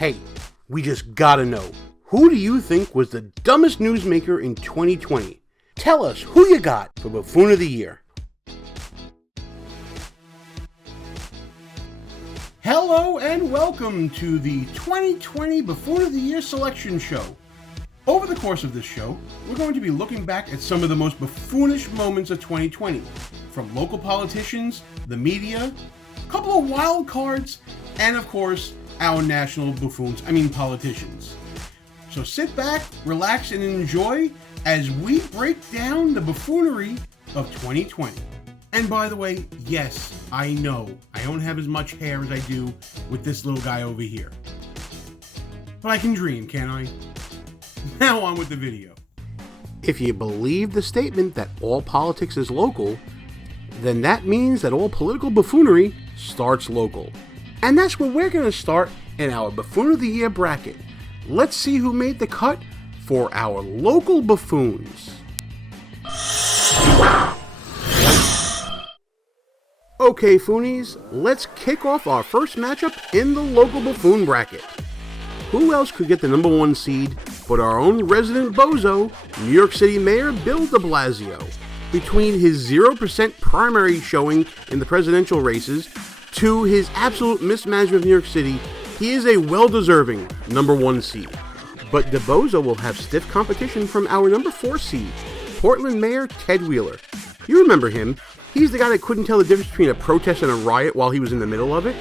Hey, we just gotta know, who do you think was the dumbest newsmaker in 2020? Tell us who you got for Buffoon of the Year. Hello and welcome to the 2020 Buffoon of the Year selection show. Over the course of this show, we're going to be looking back at some of the most buffoonish moments of 2020, from local politicians, the media, a couple of wild cards, and of course, our national politicians. So sit back, relax, and enjoy as we break down the buffoonery of 2020. And by the way, yes, I know, I don't have as much hair as I do with this little guy over here. But I can dream, can't I? Now on with the video. If you believe the statement that all politics is local, then that means that all political buffoonery starts local. And that's where we're going to start in our Buffoon of the Year bracket. Let's see who made the cut for our local buffoons. Okay, Foonies, let's kick off our first matchup in the local buffoon bracket. Who else could get the number one seed but our own resident bozo, New York City Mayor Bill de Blasio? Between his 0% primary showing in the presidential races to his absolute mismanagement of New York City, he is a well-deserving number one seed. But de Bozo will have stiff competition from our number 4 seed, Portland Mayor Ted Wheeler. You remember him. He's the guy that couldn't tell the difference between a protest and a riot while he was in the middle of it.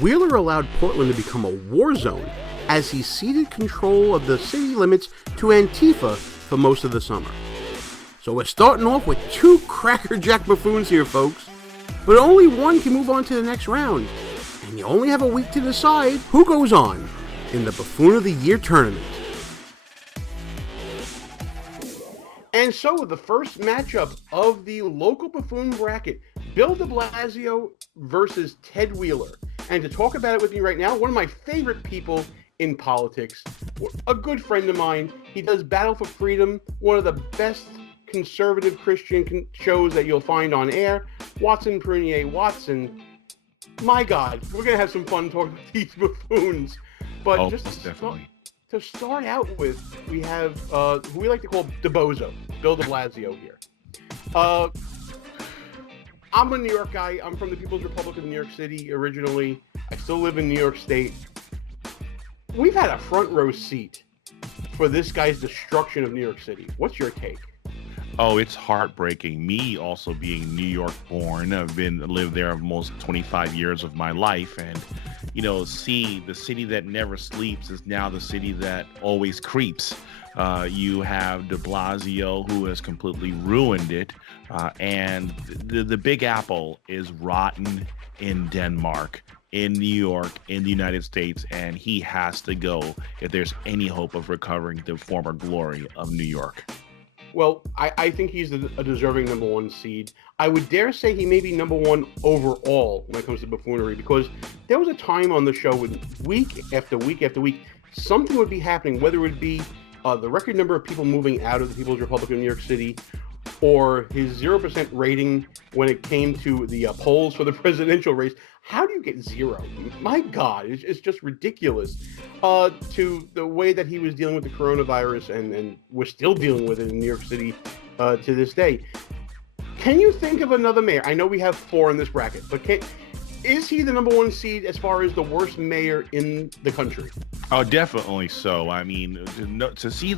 Wheeler allowed Portland to become a war zone as he ceded control of the city limits to Antifa for most of the summer. So we're starting off with 2 crackerjack buffoons here, folks. But only one can move on to the next round. And you only have a week to decide who goes on in the Buffoon of the Year tournament. And so the first matchup of the local buffoon bracket, Bill de Blasio versus Ted Wheeler. And to talk about it with me right now, one of my favorite people in politics, a good friend of mine. He does Battle for Freedom, one of the best conservative Christian shows that you'll find on air. Watson Prunier Watson. My God, we're going to have some fun talking about these buffoons. But to start out with, we have who we like to call de Bozo, Bill de Blasio here. I'm a New York guy. I'm from the People's Republic of New York City originally. I still live in New York State. We've had a front row seat for this guy's destruction of New York City. What's your take? Oh, it's heartbreaking. Me also being New York born, I've lived there almost 25 years of my life, and see the city that never sleeps is now the city that always creeps. You have de Blasio, who has completely ruined it, and the Big Apple is rotten in Denmark, in New York, in the United States, and he has to go if there's any hope of recovering the former glory of New York. Well, I think he's a deserving number one seed. I would dare say he may be number one overall when it comes to buffoonery, because there was a time on the show when week after week after week, something would be happening, whether it would be the record number of people moving out of the People's Republic of New York City, or his 0% rating when it came to the polls for the presidential race. How do you get 0? My God, it's just ridiculous. To the way that he was dealing with the coronavirus, and we're still dealing with it in New York City to this day. Can you think of another mayor? I know we have 4 in this bracket, but is he the number one seed as far as the worst mayor in the country? Oh, definitely so. I mean, to see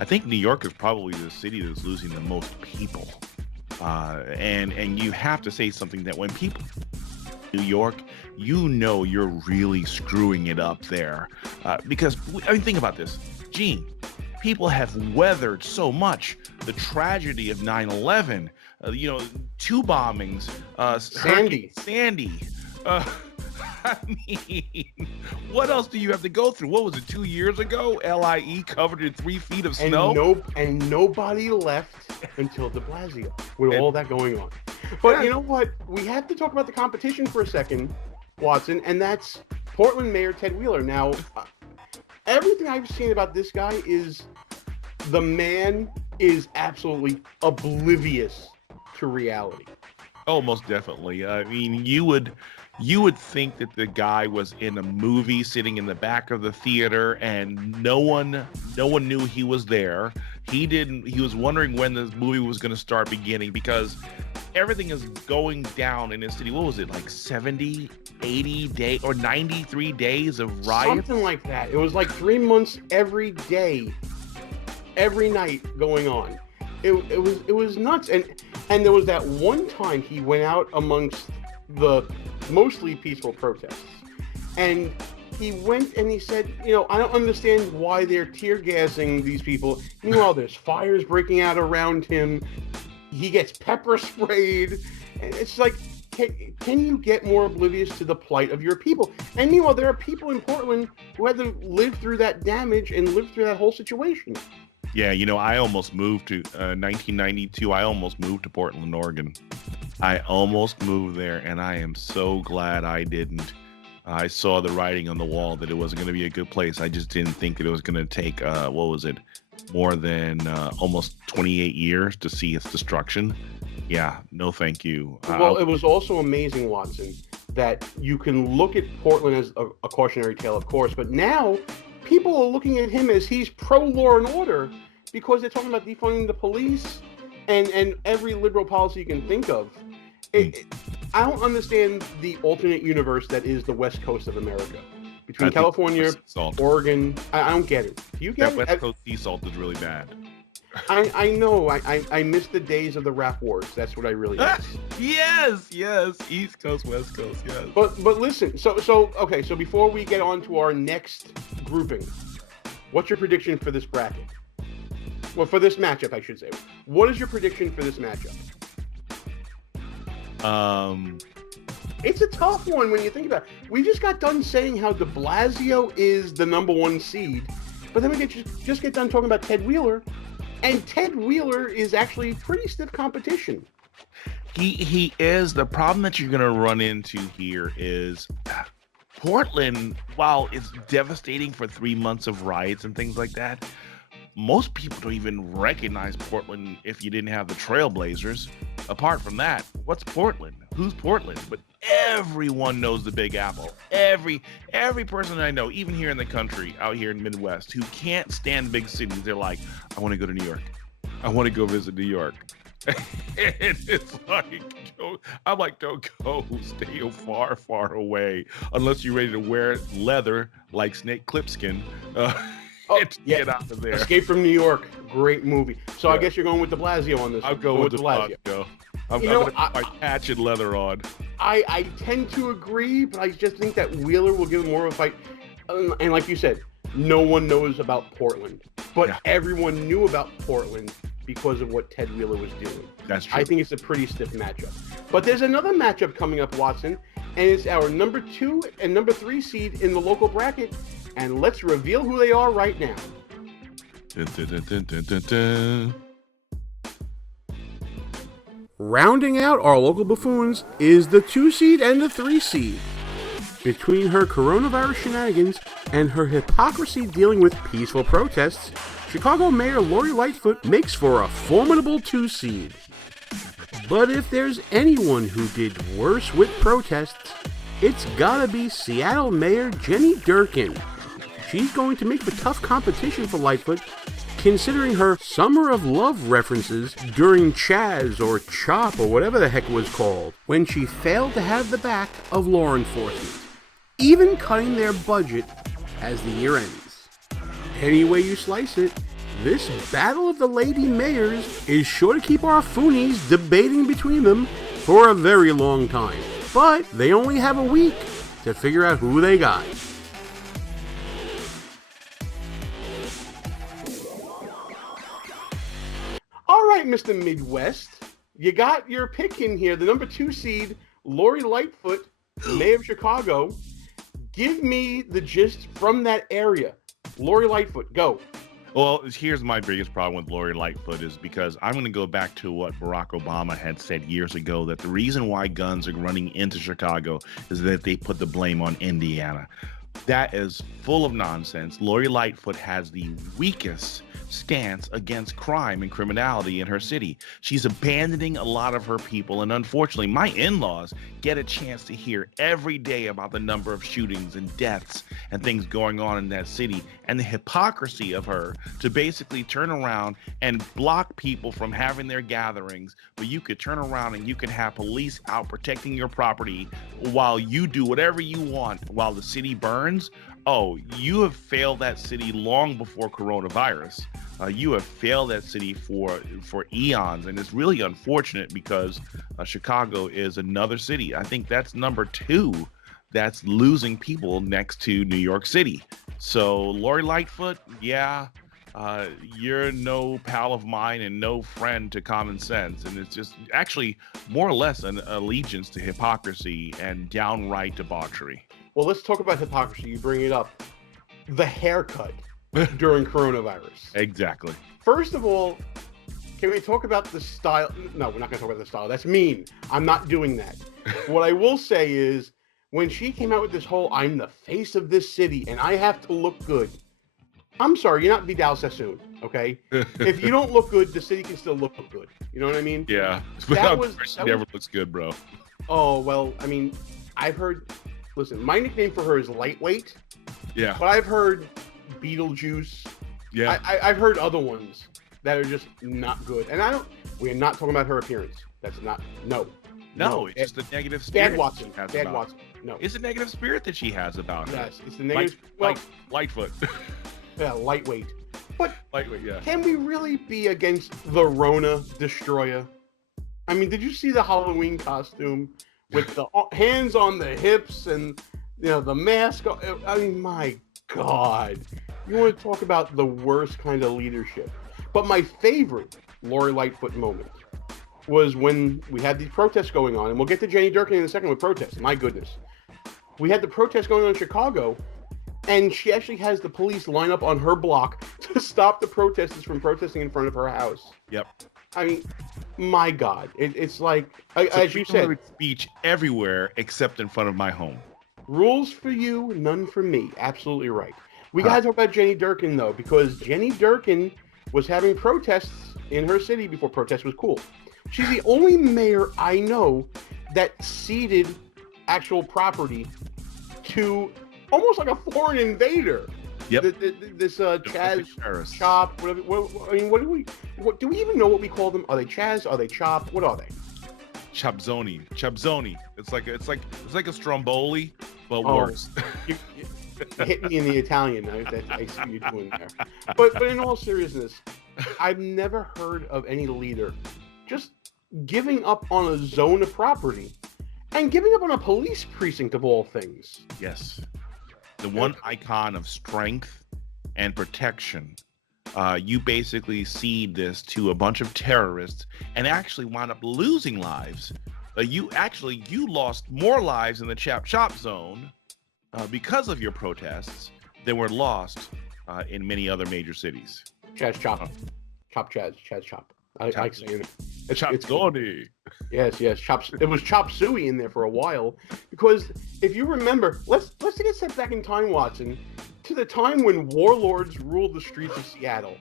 I think New York is probably the city that's losing the most people. And you have to say something that when people New York, you're really screwing it up there. Because, think about this. Gene, people have weathered so much. The tragedy of 9/11, 2 bombings, Sandy. I mean, what else do you have to go through? What was it, 2 years ago? LIE covered in 3 feet of snow? And nobody left until de Blasio with all that going on. But you know what? We have to talk about the competition for a second, Watson, and that's Portland Mayor Ted Wheeler. Now, everything I've seen about this guy is the man is absolutely oblivious to reality. Oh, most definitely. I mean, you would You would think that the guy was in a movie sitting in the back of the theater and no one knew he was there. He was wondering when the movie was going to start beginning because everything is going down in his city. What was it, like 70, 80 days or 93 days of riots? Something like that. It was like 3 months every day, every night going on. It was nuts. And there was that one time he went out amongst the mostly peaceful protests, and he went and he said, I don't understand why they're tear gassing these people. Meanwhile, there's fires breaking out around him. He gets pepper sprayed, and it's like, can you get more oblivious to the plight of your people? And meanwhile, there are people in Portland who had to live through that damage and live through that whole situation. Yeah, I almost moved to 1992. I almost moved to Portland, Oregon. I almost moved there, and I am so glad I didn't. I saw the writing on the wall that it wasn't going to be a good place. I just didn't think that it was going to take, more than almost 28 years to see its destruction. Yeah, no thank you. Well, it was also amazing, Watson, that you can look at Portland as a cautionary tale, of course, but now people are looking at him as he's pro-law and order because they're talking about defunding the police and every liberal policy you can think of. I don't understand the alternate universe that is the West Coast of America. Between California, Oregon, I don't get it. Do you get it? That West Coast sea salt is really bad. I know. I miss the days of the rap wars. That's what I really miss. Yes. East Coast, West Coast, yes. But listen. So okay. So before we get on to our next grouping, what's your prediction for this bracket? Well, for this matchup, I should say. What is your prediction for this matchup? It's a tough one when you think about it. We just got done saying how Blasio is the number one seed, but then we just get done talking about Ted Wheeler, and Ted Wheeler is actually pretty stiff competition. He is. The problem that you're going to run into here is Portland, while it's devastating for 3 months of riots and things like that, most people don't even recognize Portland if you didn't have the Trailblazers. Apart from that, what's Portland? Who's Portland? But everyone knows the Big Apple. Every person I know, even here in the country, out here in Midwest, who can't stand big cities, they're like, I want to go to New York. I want to go visit New York. And it's like, I'm like, don't go. Stay far, far away. Unless you're ready to wear leather like Snake Clipskin. Get out of there. Escape from New York, great movie. So yeah. I guess you're going with Blasio on this. I'll go with Blasio. I'm going to put my patch and leather on. I tend to agree, but I just think that Wheeler will give him more of a fight. And like you said, no one knows about Portland, but everyone knew about Portland because of what Ted Wheeler was doing. That's true. I think it's a pretty stiff matchup. But there's another matchup coming up, Watson, and it's our number 2 and number 3 seed in the local bracket. And let's reveal who they are right now. Dun, dun, dun, dun, dun, dun. Rounding out our local buffoons is the 2 seed and the 3 seed. Between her coronavirus shenanigans and her hypocrisy dealing with peaceful protests, Chicago Mayor Lori Lightfoot makes for a formidable 2 seed. But if there's anyone who did worse with protests, it's gotta be Seattle Mayor Jenny Durkan. She's going to make for tough competition for Lightfoot, considering her Summer of Love references during Chaz or Chop or whatever the heck it was called, when she failed to have the back of law enforcement, even cutting their budget as the year ends. Any way you slice it, this battle of the lady mayors is sure to keep our Foonies debating between them for a very long time. But they only have a week to figure out who they got. All right, Mr. Midwest, you got your pick in here. The number 2 seed, Lori Lightfoot, Mayor of Chicago. Give me the gist from that area. Lori Lightfoot, go. Well, here's my biggest problem with Lori Lightfoot is because I'm going to go back to what Barack Obama had said years ago, that the reason why guns are running into Chicago is that they put the blame on Indiana. That is full of nonsense. Lori Lightfoot has the weakest stance against crime and criminality in her city. She's abandoning a lot of her people, and unfortunately, my in-laws get a chance to hear every day about the number of shootings and deaths and things going on in that city, and the hypocrisy of her to basically turn around and block people from having their gatherings, but you could turn around and you can have police out protecting your property while you do whatever you want while the city burns. Oh, you have failed that city long before coronavirus. You have failed that city for eons, and it's really unfortunate because Chicago is another city. I think that's number 2 that's losing people next to New York City. So Lori Lightfoot, yeah, you're no pal of mine and no friend to common sense, and it's just actually more or less an allegiance to hypocrisy and downright debauchery. Well, let's talk about hypocrisy. You bring it up. The haircut during coronavirus. Exactly. First of all, can we talk about the style? No, we're not going to talk about the style. That's mean. I'm not doing that. What I will say is, when she came out with this whole, I'm the face of this city and I have to look good. I'm sorry, you're not Vidal Sassoon, okay? If you don't look good, the city can still look good. You know what I mean? Yeah. She never looks good, bro. Oh, well, I mean, I've heard... Listen, my nickname for her is Lightweight. Yeah. But I've heard Beetlejuice. Yeah. I've heard other ones that are just not good. And we're not talking about her appearance. That's not, no. No, it's just the negative spirit. Dad Watson. No. It's a negative spirit that she has about her. Yes, it's the negative. Lightfoot. Yeah, Lightweight. But Lightweight, yeah. Can we really be against the Rona Destroyer? I mean, did you see the Halloween costume with the hands on the hips and the mask? I mean, my God. You want to talk about the worst kind of leadership. But my favorite Lori Lightfoot moment was when we had these protests going on, and we'll get to Jenny Durkan in a second with protests. My goodness. We had the protests going on in Chicago, and she actually has the police line up on her block to stop the protesters from protesting in front of her house. Yep. I mean, my God. It's like, as you said, speech everywhere except in front of my home. Rules for you, none for me. Absolutely right. We got to talk about Jenny Durkan, though, because Jenny Durkan was having protests in her city before protest was cool. She's the only mayor I know that ceded actual property to almost like a foreign invader. Yep. This Chaz, Chop, whatever. What do we even know what we call them? Are they Chaz? Are they Chop? What are they? Chapzoni. It's like a Stromboli, but worse. You hit me in the Italian. I see you doing there. But in all seriousness, I've never heard of any leader just giving up on a zone of property and giving up on a police precinct of all things. Yes. The one icon of strength and protection. You basically cede this to a bunch of terrorists and actually wound up losing lives. You lost more lives in the Chop zone because of your protests than were lost in many other major cities. Chaz Chop. Chaz Chop. I like saying it. It's Chapzoni. Yes. It was Chop Suey in there for a while, because if you remember, let's take a step back in time, Watson, to the time when warlords ruled the streets of Seattle.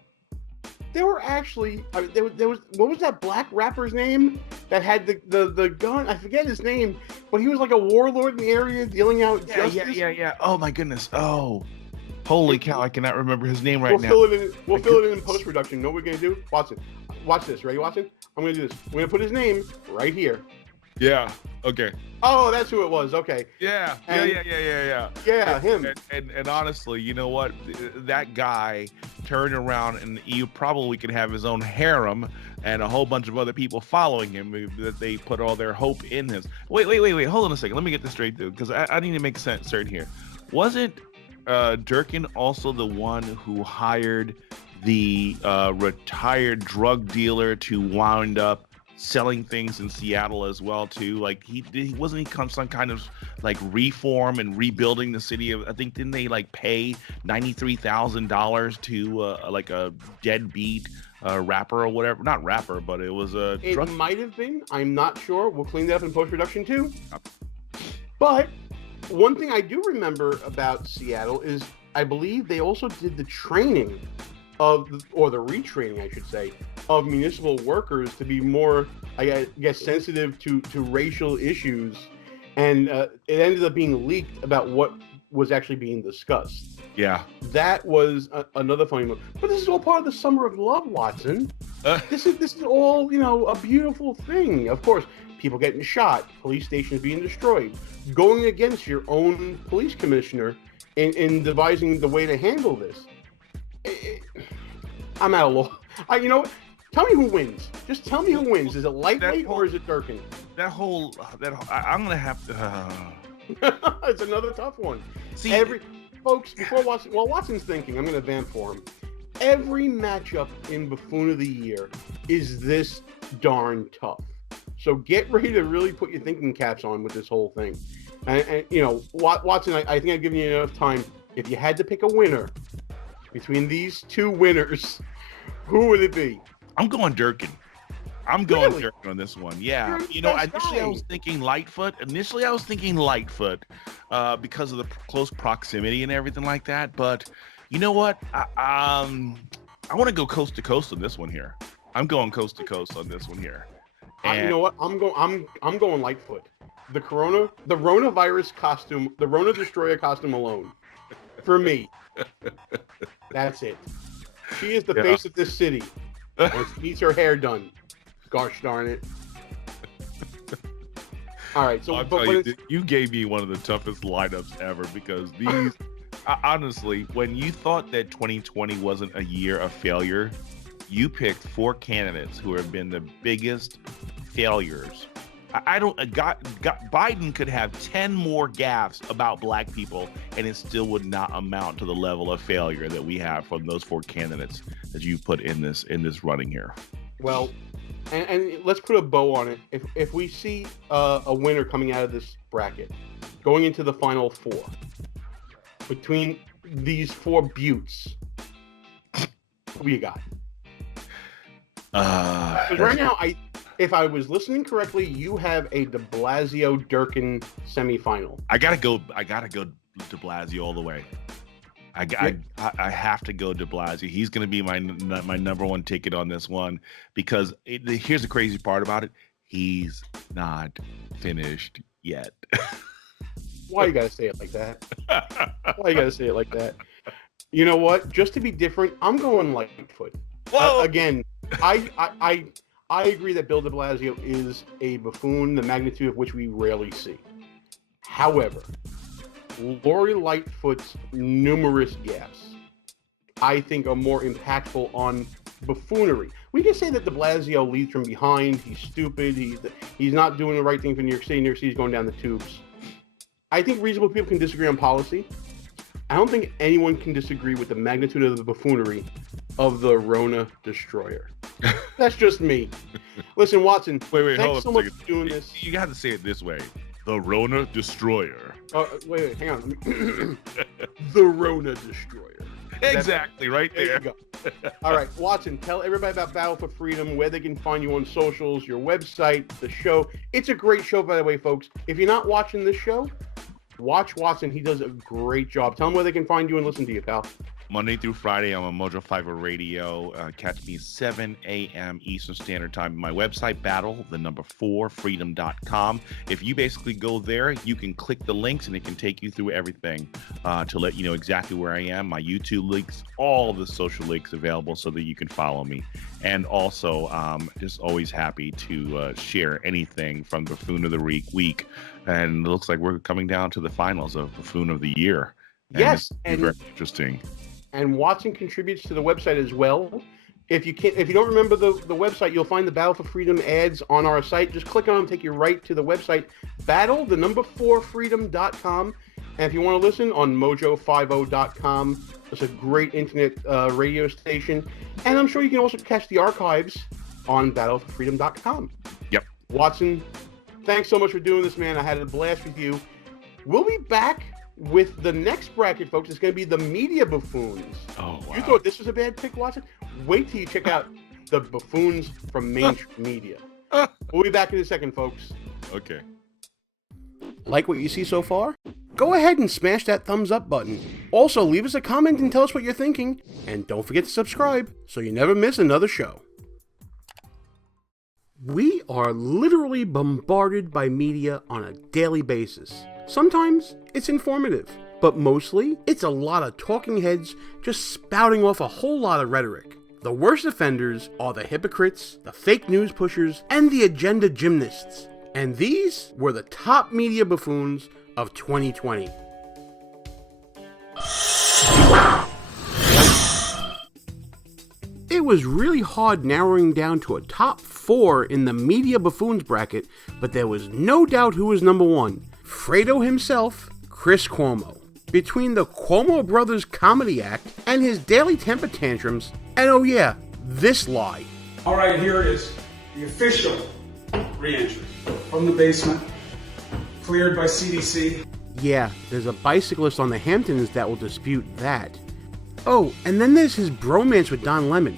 There were actually there was what was that black rapper's name that had the gun? I forget his name, but he was like a warlord in the area dealing out justice. Yeah. Oh my goodness. Oh. Holy cow, I cannot remember his name now. We'll fill it in post-production. Know what we're going to do? Watson, watch this. Ready, Watson? I'm going to do this. We're going to put his name right here. Yeah. Okay. Oh, that's who it was. Okay. Yeah. Yeah, him. And honestly, you know what? That guy turned around, and you probably could have his own harem and a whole bunch of other people following him that they put all their hope in him. Wait. Hold on a second. Let me get this straight, dude, because I need to make sense certain here. Wasn't Durkan also the one who hired the retired drug dealer to wind up selling things in Seattle as well too? Like he wasn't some kind of like reform and rebuilding the city of, I think, didn't they like pay $93,000 to like a deadbeat rapper or whatever? Not rapper, but it was a It might have been. I'm not sure. We'll clean that up in post-production too. But one thing I do remember about Seattle is I believe they also did the training or the retraining, I should say, of municipal workers to be more, I guess, sensitive to racial issues, and it ended up being leaked about what was actually being discussed. Yeah. That was another funny moment. But this is all part of the summer of love, Watson. This is all, a beautiful thing. Of course, people getting shot, police stations being destroyed, going against your own police commissioner in devising the way to handle this. I'm at a loss. You know what? Tell me who wins. Just tell me who wins. Is it Lightweight or is it Durkan? I'm gonna have to. It's another tough one. See, folks, while Watson's thinking, I'm gonna vamp for him. Every matchup in Buffoon of the Year is this darn tough. So get ready to really put your thinking caps on with this whole thing. And Watson, I think I've given you enough time. If you had to pick a winner between these two winners, who would it be? I'm going Durkan. I'm going Really? Durkan on this one. Yeah. Initially I was thinking Lightfoot. Because of the close proximity and everything like that. But you know what? I want to go coast to coast on this one here. I'm going coast to coast on this one here. And you know what? I'm going Lightfoot. The coronavirus costume, the Rona Destroyer costume alone, for me. That's it. She is the face of this city. And she needs her hair done. Gosh darn it. All right, so you gave me one of the toughest lineups ever because these, honestly, when you thought that 2020 wasn't a year of failure, you picked 4 candidates who have been the biggest failures. Biden could have 10 more gaffes about black people and it still would not amount to the level of failure that we have from those 4 candidates that you put in this running here. Well, and let's put a bow on it. If we see a winner coming out of this bracket, going into the final 4, between these 4 buttes, who you got? Because right now, if I was listening correctly, you have a de Blasio Durkan semifinal. I gotta go de Blasio all the way. I have to go de Blasio. He's gonna be my number 1 ticket on this one because here's the crazy part about it: he's not finished yet. Why you gotta say it like that? Why you gotta say it like that? You know what? Just to be different, I'm going Lightfoot. Again, I agree that Bill de Blasio is a buffoon, the magnitude of which we rarely see. However, Lori Lightfoot's numerous gaffes, I think, are more impactful on buffoonery. We can say that de Blasio leads from behind. He's stupid. He's not doing the right thing for New York City. New York City's going down the tubes. I think reasonable people can disagree on policy. I don't think anyone can disagree with the magnitude of the buffoonery of the Rona Destroyer. That's just me. Listen, Watson, thanks so much for doing this. You got to say it this way. The Rona Destroyer. Wait, hang on. The Rona Destroyer. Exactly, right there. You go. All right, Watson, tell everybody about Battle for Freedom, where they can find you on socials, your website, the show. It's a great show, by the way, folks. If you're not watching this show, watch Watson. He does a great job. Tell them where they can find you and listen to you, pal. Monday through Friday, I'm on Mojo 5 Radio. Catch me 7 a.m. Eastern Standard Time. My website, battle4freedom.com. If you basically go there, you can click the links and it can take you through everything to let you know exactly where I am. My YouTube links, all the social links available so that you can follow me. And also, just always happy to share anything from Buffoon of the Week. And it looks like we're coming down to the finals of Buffoon of the Year. Yes, and very interesting. And Watson contributes to the website as well. If you don't remember the website, you'll find the Battle for Freedom ads on our site. Just click on them, take you right to the website, battle4freedom.com. And if you want to listen on mojo50.com, it's a great internet radio station. And I'm sure you can also catch the archives on battle4freedom.com. Yep. Watson, thanks so much for doing this, man. I had a blast with you. We'll be back with the next bracket, folks. It's going to be the media buffoons. Oh, wow. You thought this was a bad pick, Watson? Wait till you check out the buffoons from mainstream media. We'll be back in a second, folks. Okay. Like what you see so far? go ahead and smash that thumbs up button. Also, leave us a comment and tell us what you're thinking. And don't forget to subscribe so you never miss another show. We are literally bombarded by media on a daily basis. Sometimes it's informative, but mostly it's a lot of talking heads just spouting off a whole lot of rhetoric. The worst offenders are the hypocrites, the fake news pushers, and the agenda gymnasts. And these were the top media buffoons of 2020. It was really hard narrowing down to a top 4 in the media buffoons bracket, but there was no doubt who was number 1. Fredo himself, Chris Cuomo. Between the Cuomo brothers comedy act and his daily temper tantrums, and oh yeah, this lie. All right, here it is. The official re-entry from the basement, cleared by CDC. Yeah, there's a bicyclist on the Hamptons that will dispute that. Oh, and then there's his bromance with Don Lemon.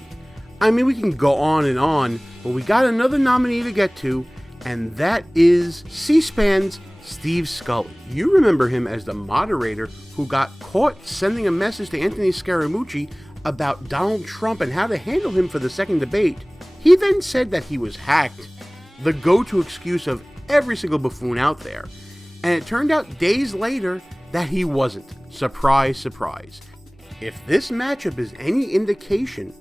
I mean, we can go on, but we got another nominee to get to, and that is C-SPAN's Steve Scully. You remember him as the moderator who got caught sending a message to Anthony Scaramucci about Donald Trump and how to handle him for the second debate. He then said that he was hacked, the go-to excuse of every single buffoon out there. And it turned out days later that he wasn't. Surprise, surprise. If this matchup is any indication,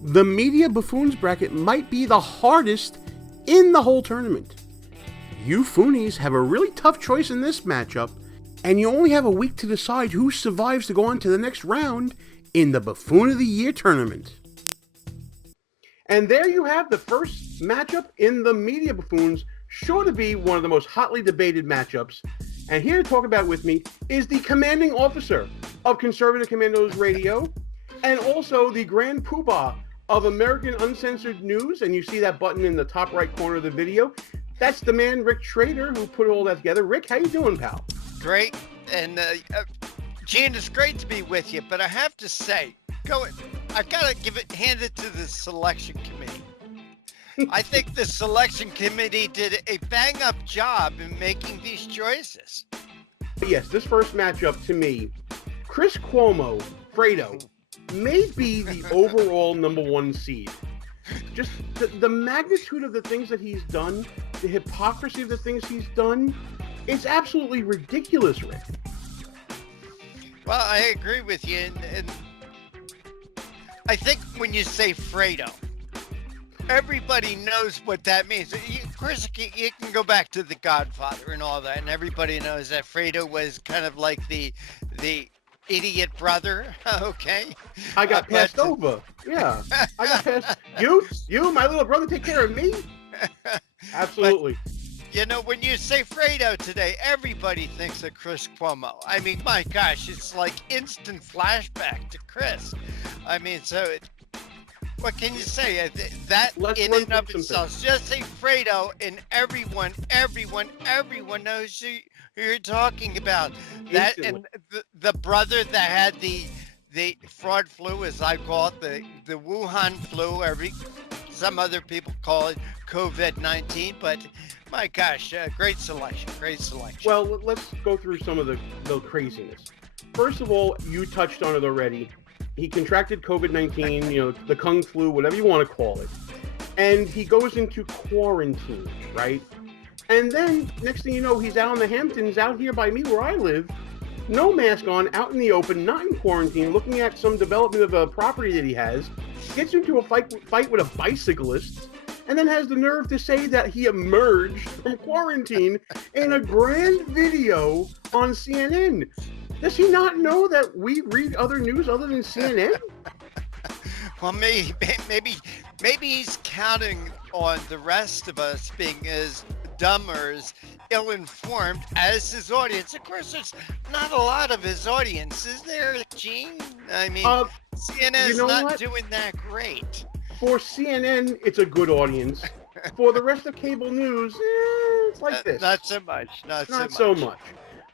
the media buffoons bracket might be the hardest in the whole tournament. You Foonies have a really tough choice in this matchup, and you only have a week to decide who survives to go on to the next round in the Buffoon of the Year tournament. And there you have the first matchup in the media buffoons, sure to be one of the most hotly debated matchups. And here to talk about with me is the commanding officer of Conservative Commandos Radio, and also the Grand Poobah of American Uncensored News. And you see that button in the top right corner of the video. That's the man, Rick Traitor, who put all that together. Rick, how you doing, pal? Great. And Gene, it's great to be with you, but I have to say, I've got to hand it to the selection committee. I think the selection committee did a bang-up job in making these choices. Yes, this first matchup, to me, Chris Cuomo, Fredo, may be the overall number 1 seed. Just the magnitude of the things that he's done, the hypocrisy of the things he's done, it's absolutely ridiculous, Rick. Well, I agree with you, and I think when you say Fredo, everybody knows what that means. Chris, you can go back to The Godfather and all that, and everybody knows that Fredo was kind of like the idiot brother. Okay, I got passed over. Yeah, I got passed. You, my little brother, take care of me. Absolutely. But, when you say Fredo today, everybody thinks of Chris Cuomo. I mean, my gosh, it's like instant flashback to Chris. I mean, what can you say? That in and of itself, just say Fredo, and everyone knows who you're talking about. That and the brother that had the fraud flu, as I call it, the Wuhan flu. Some other people call it COVID-19, but my gosh, great selection. Well, let's go through some of the craziness. First of all, you touched on it already. He contracted COVID-19, the Kung flu, whatever you want to call it. And he goes into quarantine, right? And then, next thing you know, he's out in the Hamptons, out here by me where I live, no mask on, out in the open, not in quarantine, looking at some development of a property that he has, gets into a fight with a bicyclist, and then has the nerve to say that he emerged from quarantine in a grand video on CNN. Does he not know that we read other news other than CNN? Well, maybe he's counting on the rest of us being as dumb or as ill-informed as his audience. Of course, there's not a lot of his audience, is there, Gene? I mean, CNN's not doing that great. For CNN, it's a good audience. For the rest of cable news, it's like this. Not so much. Not so much.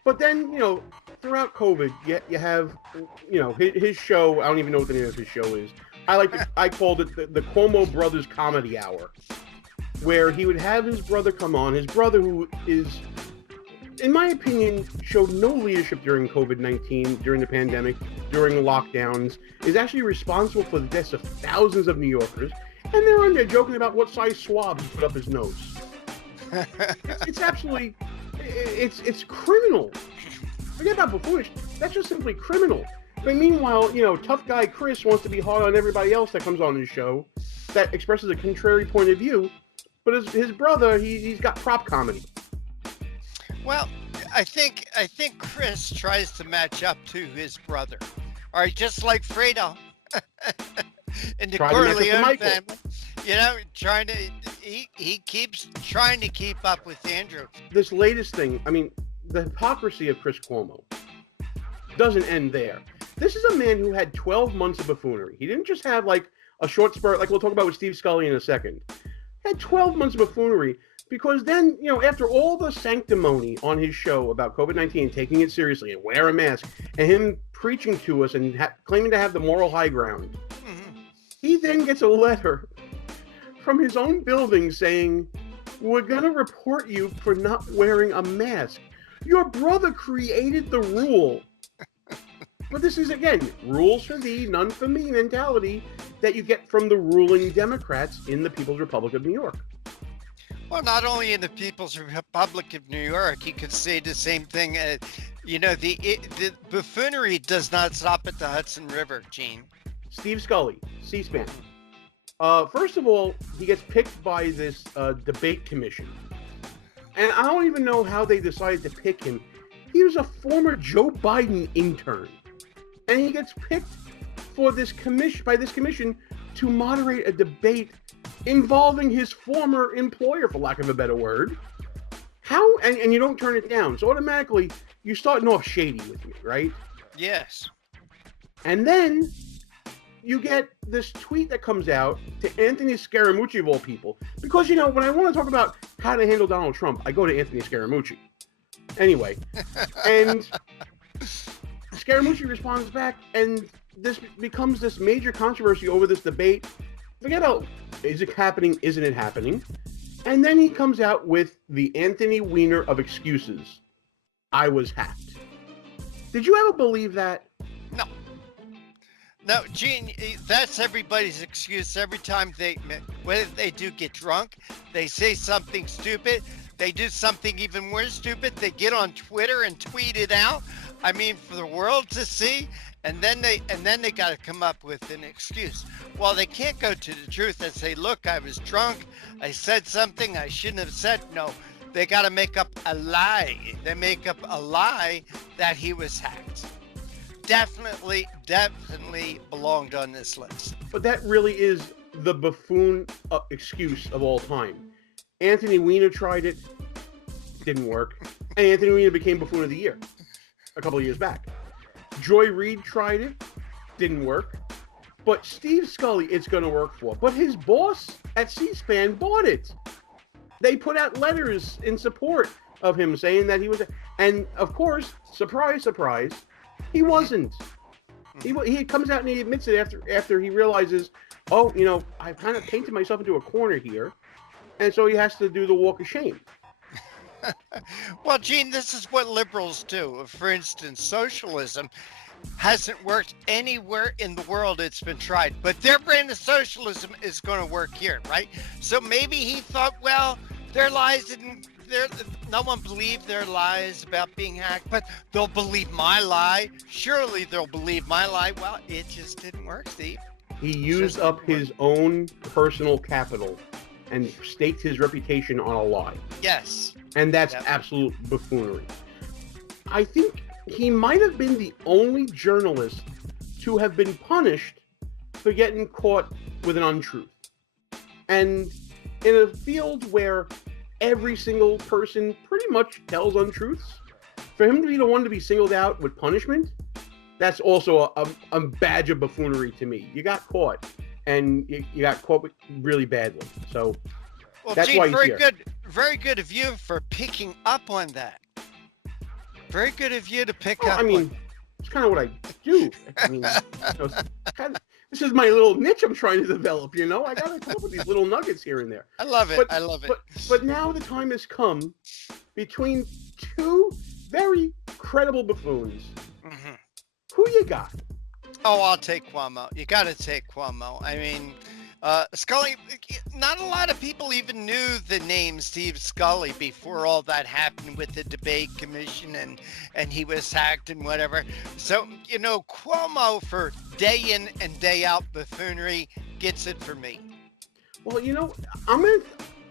But then, throughout COVID, you have, his show. I don't even know what the name of his show is. I called it the Cuomo Brothers Comedy Hour, where he would have his brother come on. His brother, who is in my opinion, showed no leadership during COVID-19, during the pandemic, during lockdowns, is actually responsible for the deaths of thousands of New Yorkers, and they're on there joking about what size swab he put up his nose. It's absolutely, it's criminal. Forget about buffoonish. That's just simply criminal. But meanwhile, tough guy Chris wants to be hard on everybody else that comes on his show that expresses a contrary point of view. But his brother, he's got prop comedy. Well, I think Chris tries to match up to his brother. All right, just like Fredo in the Corleone family. He keeps trying to keep up with Andrew. This latest thing, the hypocrisy of Chris Cuomo doesn't end there. This is a man who had 12 months of buffoonery. He didn't just have like a short spurt, like we'll talk about with Steve Scully in a second. He had 12 months of buffoonery because then, after all the sanctimony on his show about COVID-19, taking it seriously and wear a mask, and him preaching to us and claiming to have the moral high ground, he then gets a letter from his own building saying, "We're going to report you for not wearing a mask. Your brother created the rule." But this is, again, rules for thee, none for me mentality that you get from the ruling Democrats in the People's Republic of New York. Well, not only in the People's Republic of New York, you could say the same thing. The buffoonery does not stop at the Hudson River, Gene. Steve Scully, C-SPAN. First of all, he gets picked by this debate commission. And I don't even know how they decided to pick him. He was a former Joe Biden intern. And he gets picked for this commission to moderate a debate involving his former employer, for lack of a better word. How? And you don't turn it down. So automatically, you're starting off shady with me, right? Yes. And then you get this tweet that comes out to Anthony Scaramucci, of all people. Because, when I want to talk about how to handle Donald Trump, I go to Anthony Scaramucci. Anyway, and Scaramucci responds back, and this becomes this major controversy over this debate. Forget about, is it happening, isn't it happening? And then he comes out with the Anthony Weiner of excuses. I was hacked. Did you ever believe that? No, Gene, that's everybody's excuse every time whether they do get drunk, they say something stupid, they do something even more stupid, they get on Twitter and tweet it out. For the world to see, and then they got to come up with an excuse. Well, they can't go to the truth and say, "Look, I was drunk. I said something I shouldn't have said." No, they got to make up a lie. They make up a lie that he was hacked. Definitely belonged on this list. But that really is the buffoon excuse of all time. Anthony Weiner tried it, didn't work, and Anthony Weiner became Buffoon of the Year a couple of years back. Joy Reid tried it, didn't work, but Steve Scully it's going to work for. But his boss at C-SPAN bought it. They put out letters in support of him saying that he was, and of course, surprise, surprise, he wasn't. He comes out and he admits it after he realizes, I've kind of painted myself into a corner here, and so he has to do the walk of shame. Well, Gene, this is what liberals do. For instance, socialism hasn't worked anywhere in the world it's been tried, but their brand of socialism is going to work here, right? So maybe he thought, well, their lies didn't, no one believed their lies about being hacked, but they'll believe my lie. Surely they'll believe my lie. Well, it just didn't work, Steve. He used up his own personal capital and staked his reputation on a lie. Yes. And that's absolute buffoonery. I think he might have been the only journalist to have been punished for getting caught with an untruth. And in a field where every single person pretty much tells untruths, for him to be the one to be singled out with punishment, that's also a badge of buffoonery to me. You got caught, and you got caught really badly. So that's why he's here. Very good of you for picking up on that. Very good of you to pick up. It's kind of what I do. This is my little niche I'm trying to develop. I got to come up with these little nuggets here and there. I love it. But now the time has come between two very credible buffoons. Mhm. Who you got? Oh, I'll take Cuomo. You got to take Cuomo. I mean, Scully, not a lot of people even knew the name Steve Scully before all that happened with the debate commission and he was hacked and whatever. So, Cuomo for day in and day out buffoonery gets it for me. Well,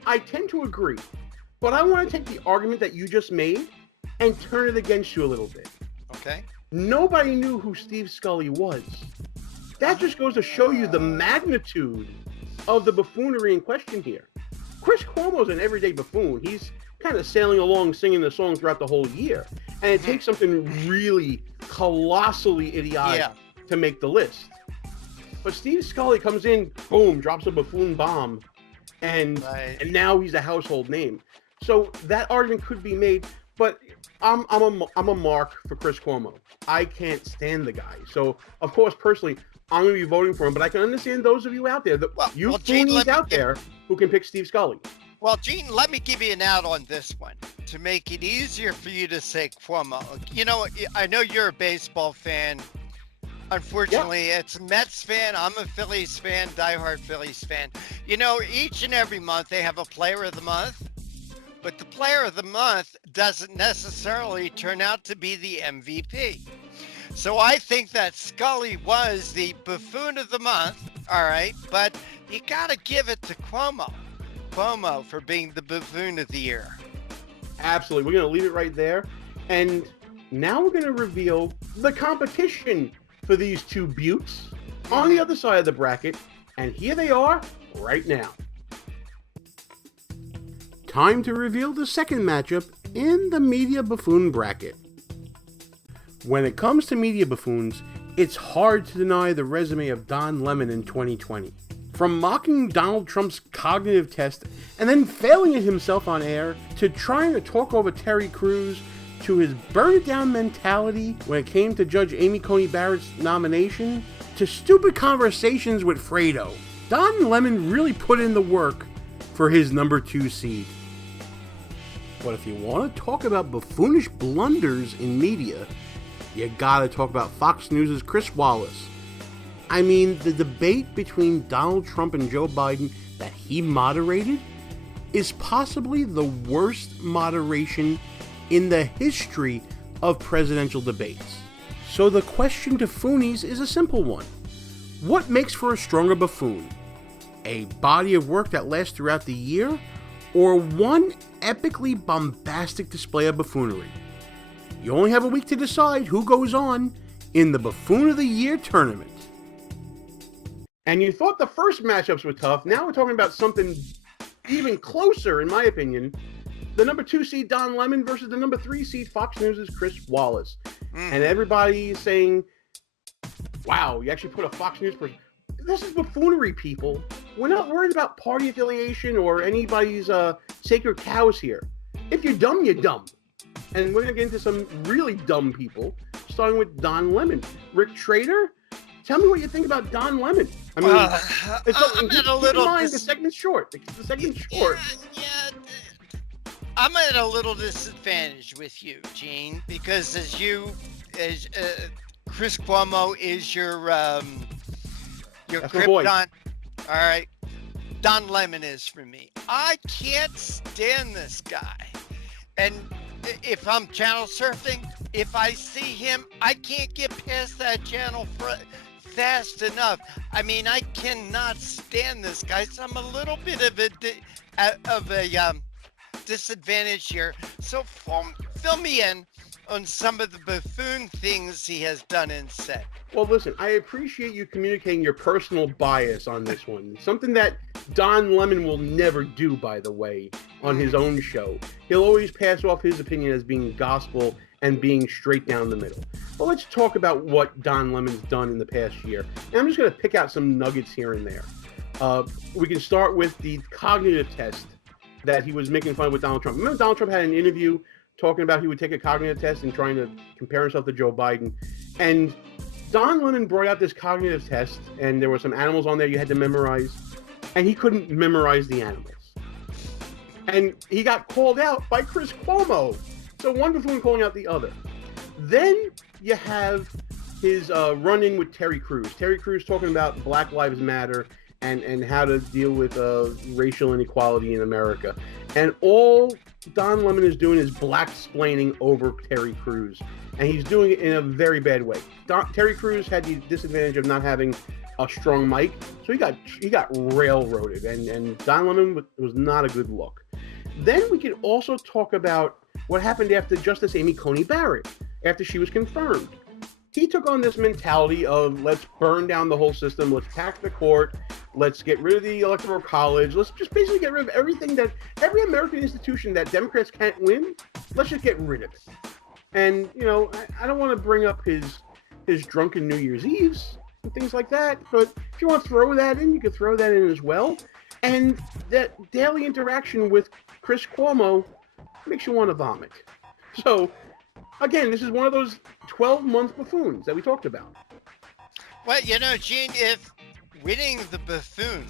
I tend to agree, but I want to take the argument that you just made and turn it against you a little bit. Okay. Nobody knew who Steve Scully was. That just goes to show you the magnitude of the buffoonery in question here. Chris Cuomo's an everyday buffoon. He's kind of sailing along singing the song throughout the whole year. And it takes something really colossally idiotic to make the list. But Steve Scully comes in, boom, drops a buffoon bomb, and now he's a household name. So that argument could be made, but I'm a mark for Chris Cuomo. I can't stand the guy. So, of course, personally, I'm going to be voting for him, but I can understand those of you out there, Foonies out there, who can pick Steve Scully. Well, Gene, let me give you an out on this one to make it easier for you to say Cuomo. I know you're a baseball fan. Unfortunately, It's a Mets fan. I'm a Phillies fan, diehard Phillies fan. Each and every month they have a player of the month, but the player of the month doesn't necessarily turn out to be the MVP. So I think that Scully was the buffoon of the month, all right, but you got to give it to Cuomo for being the buffoon of the year. Absolutely. We're going to leave it right there. And now we're going to reveal the competition for these two buttes on the other side of the bracket. And here they are right now. Time to reveal the second matchup in the Media Buffoon bracket. When it comes to media buffoons, it's hard to deny the resume of Don Lemon in 2020. From mocking Donald Trump's cognitive test and then failing it himself on air, to trying to talk over Terry Crews, to his burn-it-down mentality when it came to Judge Amy Coney Barrett's nomination, to stupid conversations with Fredo, Don Lemon really put in the work for his number 2 seed. But if you want to talk about buffoonish blunders in media, you gotta talk about Fox News' Chris Wallace. I mean, the debate between Donald Trump and Joe Biden that he moderated is possibly the worst moderation in the history of presidential debates. So the question to Foonies is a simple one. What makes for a stronger buffoon? A body of work that lasts throughout the year, or one epically bombastic display of buffoonery? You only have a week to decide who goes on in the Buffoon of the Year tournament. And you thought the first matchups were tough. Now we're talking about something even closer, in my opinion. The number 2 seed Don Lemon versus the number 3 seed Fox News' Chris Wallace. And everybody's saying, wow, you actually put a Fox News person. This is buffoonery, people. We're not worried about party affiliation or anybody's sacred cows here. If you're dumb, you're dumb. And we're going to get into some really dumb people, starting with Don Lemon. Rick Traitor, tell me what you think about Don Lemon. I mean, the segment's short. The segment's short. I'm at a little disadvantage with you, Gene, because as Chris Cuomo is your Krypton. All right, Don Lemon is for me. I can't stand this guy, and if I'm channel surfing, if I see him, I can't get past that channel fast enough. I mean, I cannot stand this guy. So I'm a little bit of a disadvantage here. So fill me in on some of the buffoon things he has done and said. Well, listen, I appreciate you communicating your personal bias on this one. Something that Don Lemon will never do, by the way, on his own show. He'll always pass off his opinion as being gospel and being straight down the middle. But let's talk about what Don Lemon's done in the past year. And I'm just going to pick out some nuggets here and there. We can start with the cognitive test that he was making fun with Donald Trump. Remember Donald Trump had an interview talking about he would take a cognitive test and trying to compare himself to Joe Biden. And Don Lemon brought out this cognitive test, and there were some animals on there you had to memorize, and he couldn't memorize the animals. And he got called out by Chris Cuomo So one buffoon calling out the other. Then you have his run-in with Terry Crews. Terry Crews talking about Black Lives Matter and how to deal with racial inequality in America. And all Don Lemon is doing is black-splaining over Terry Crews. And he's doing it in a very bad way. Terry Crews had the disadvantage of not having a strong mic, so he got railroaded, and Don Lemon was not a good look. Then we can also talk about what happened after Justice Amy Coney Barrett, after she was confirmed. He took on this mentality of let's burn down the whole system, let's pack the court, let's get rid of the Electoral College, let's just basically get rid of everything that every American institution that Democrats can't win, let's just get rid of it. And, you know, I don't want to bring up his drunken New Year's Eves and things like that, but if you want to throw that in, you can throw that in as well. And that daily interaction with Chris Cuomo makes you want to vomit. So, again, this is one of those 12-month buffoons that we talked about. Well, you know, Gene, if winning the Buffoon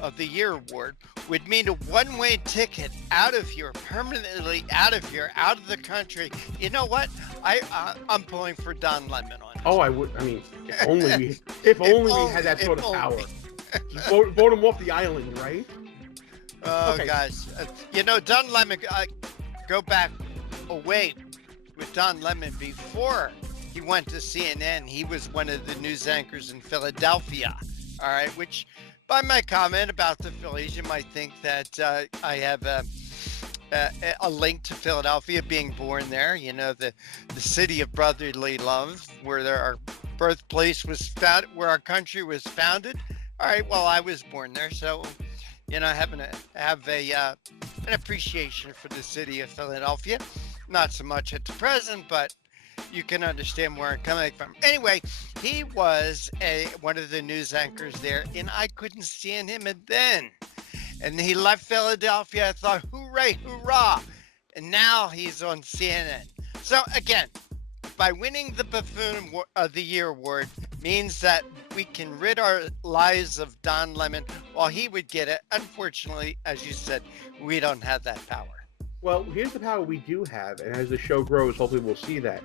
of the Year award would mean a one-way ticket out of here, permanently out of here, out of the country, you know what? I'm pulling for Don Lemon on it. Oh, I would. I mean, if only we had that sort of power. Just vote him off the island, right? Oh, Okay. guys. You know, Don Lemon, go back away with Don Lemon before he went to CNN. He was one of the news anchors in Philadelphia, all right, which by my comment about the Phillies, you might think that I have a link to Philadelphia, being born there, you know, the city of brotherly love, where our birthplace was founded, where our country was founded. All right, well, I was born there, so, you know, I have an appreciation for the city of Philadelphia. Not so much at the present, but you can understand where I'm coming from. Anyway, he was one of the news anchors there, and I couldn't stand him. And then, he left Philadelphia. I thought, hooray, hoorah! And now he's on CNN. So again, by winning the Buffoon of the Year award means that we can rid our lives of Don Lemon while he would get it. Unfortunately, as you said, we don't have that power. Well, here's the power we do have, and as the show grows, hopefully we'll see that.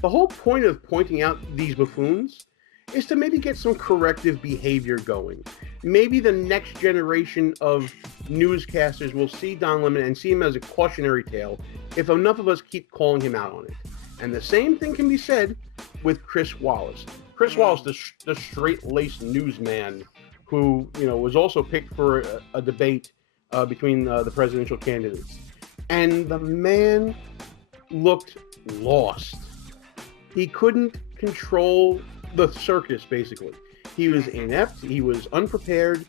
The whole point of pointing out these buffoons is to maybe get some corrective behavior going. Maybe the next generation of newscasters will see Don Lemon and see him as a cautionary tale if enough of us keep calling him out on it. And the same thing can be said with Chris Wallace. Chris Wallace, the straight-laced newsman who, you know, was also picked for a debate between the presidential candidates. And the man looked lost. He couldn't control the circus, basically. He was inept. He was unprepared.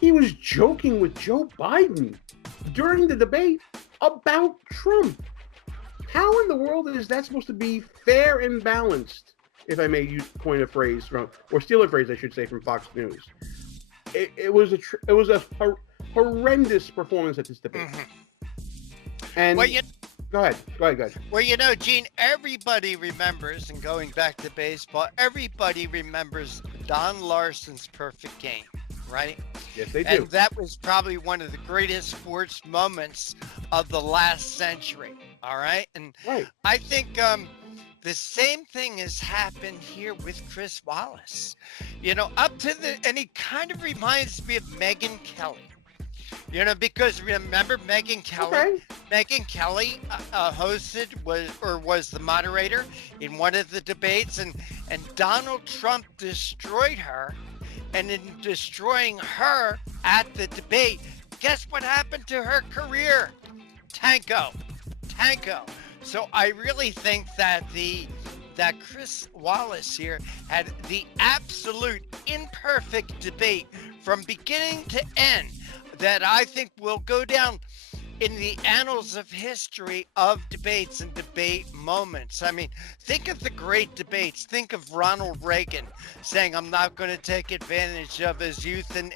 He was joking with Joe Biden during the debate about Trump. How in the world is that supposed to be fair and balanced, if I may coin a phrase or steal a phrase, I should say, from Fox News? It was a horrendous performance at this debate. And Well, go ahead. Well, you know, Gene, everybody remembers, and going back to baseball, everybody remembers Don Larson's perfect game, right? Yes, they do. And that was probably one of the greatest sports moments of the last century, all right? And Right. I think the same thing has happened here with Chris Wallace. You know, and he kind of reminds me of Megyn Kelly. You know, because remember Megyn Kelly? Okay. Megyn Kelly was the moderator in one of the debates, and Donald Trump destroyed her. And in destroying her at the debate, guess what happened to her career? Tango. So I really think that that Chris Wallace here had the absolute imperfect debate from beginning to end that I think will go down in the annals of history of debates and debate moments. I mean, think of the great debates. Think of Ronald Reagan saying, "I'm not going to take advantage of his youth and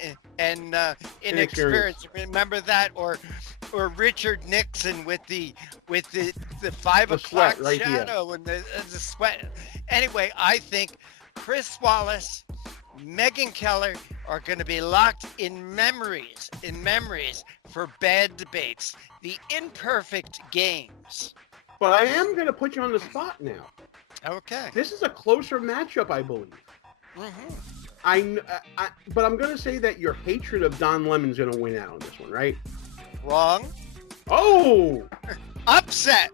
inexperience." Remember that, or Richard Nixon with the 5 o'clock right shadow and the sweat. Anyway, I think Chris Wallace, Megyn Kelly are going to be locked in memories for bad debates, the imperfect games. But I am going to put you on the spot now. Okay. This is a closer matchup, I believe. Mm-hmm. But I'm going to say that your hatred of Don Lemon's going to win out on this one, right? Wrong. Oh! Upset.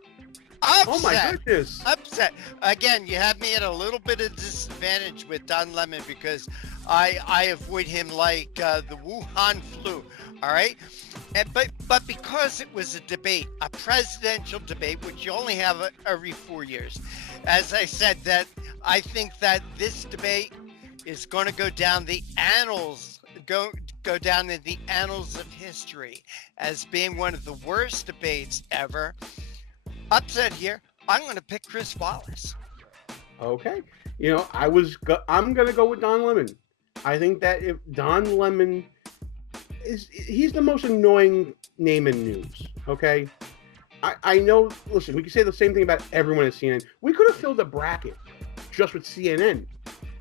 Oh my goodness! Upset. Again, you have me at a little bit of disadvantage with Don Lemon because I avoid him like the Wuhan flu. All right, but because it was a debate, a presidential debate, which you only have every 4 years, as I said, that I think that this debate is going to go down the annals. Go down in the annals of history as being one of the worst debates ever. Upset here. I'm going to pick Chris Wallace. Okay. You know, I'm going to go with Don Lemon. I think that if Don Lemon he's the most annoying name in news. Okay. I know, listen, we can say the same thing about everyone at CNN. We could have filled a bracket just with CNN.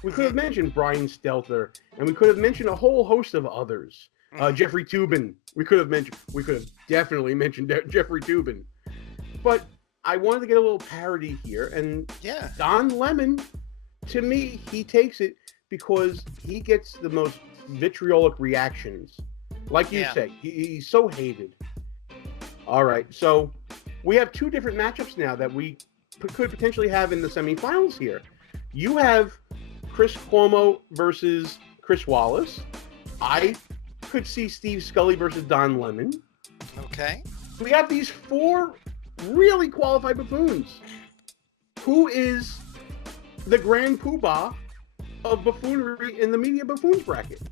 We could have mentioned Brian Stelter, and we could have mentioned a whole host of others. Jeffrey Toobin. We could have definitely mentioned Jeffrey Toobin. But I wanted to get a little parody here, and Don Lemon, to me, he takes it because he gets the most vitriolic reactions. Like you say, he's so hated. All right, so we have two different matchups now that we could potentially have in the semifinals here. You have Chris Cuomo versus Chris Wallace. I could see Steve Scully versus Don Lemon. Okay. We have these four really qualified buffoons. Who is the grand poobah of buffoonery in the media buffoons bracket?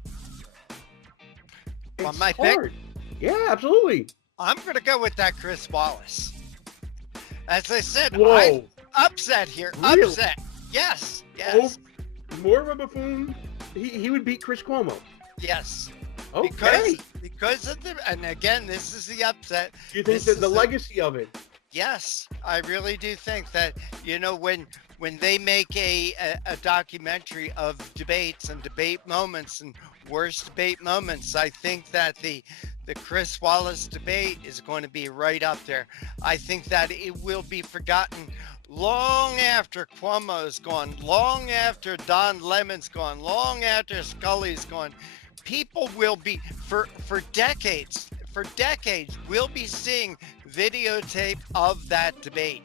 It's my hard. pick? Yeah, absolutely. I'm going to go with that Chris Wallace. As I said, Whoa. I'm upset here. Really? Upset. Yes. Oh, more of a buffoon. He would beat Chris Cuomo. Yes. Okay. Because of and again, this is the upset. You think that the legacy of it? Yes, I really do think that, when they make a documentary of debates and debate moments and worst debate moments, I think that the Chris Wallace debate is going to be right up there. I think that it will be forgotten long after Cuomo's gone, long after Don Lemon's gone, long after Scully's gone. People will be, for decades, we'll be seeing videotape of that debate.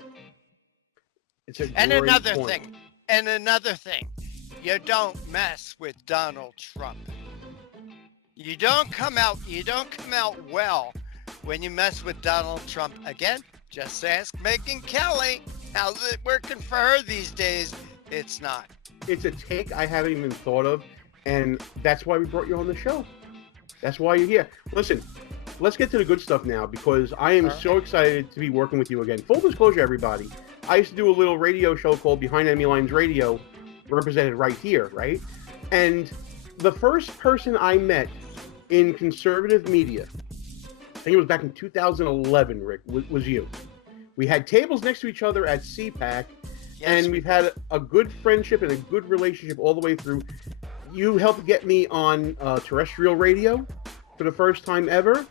It's a and great another point. thing, you don't mess with Donald Trump. You don't come out well when you mess with Donald Trump. Again, just ask Megyn Kelly. How's it working for her these days? It's not. It's a take I haven't even thought of, and that's why we brought you on the show. That's why you're here. Listen, let's get to the good stuff now, because I am so excited to be working with you again. Full disclosure, everybody. I used to do a little radio show called Behind Enemy Lines Radio, represented right here, right? And the first person I met in conservative media, I think it was back in 2011, Rick, was you. We had tables next to each other at CPAC, and we've had a good friendship and a good relationship all the way through. You helped get me on terrestrial radio for the first time ever.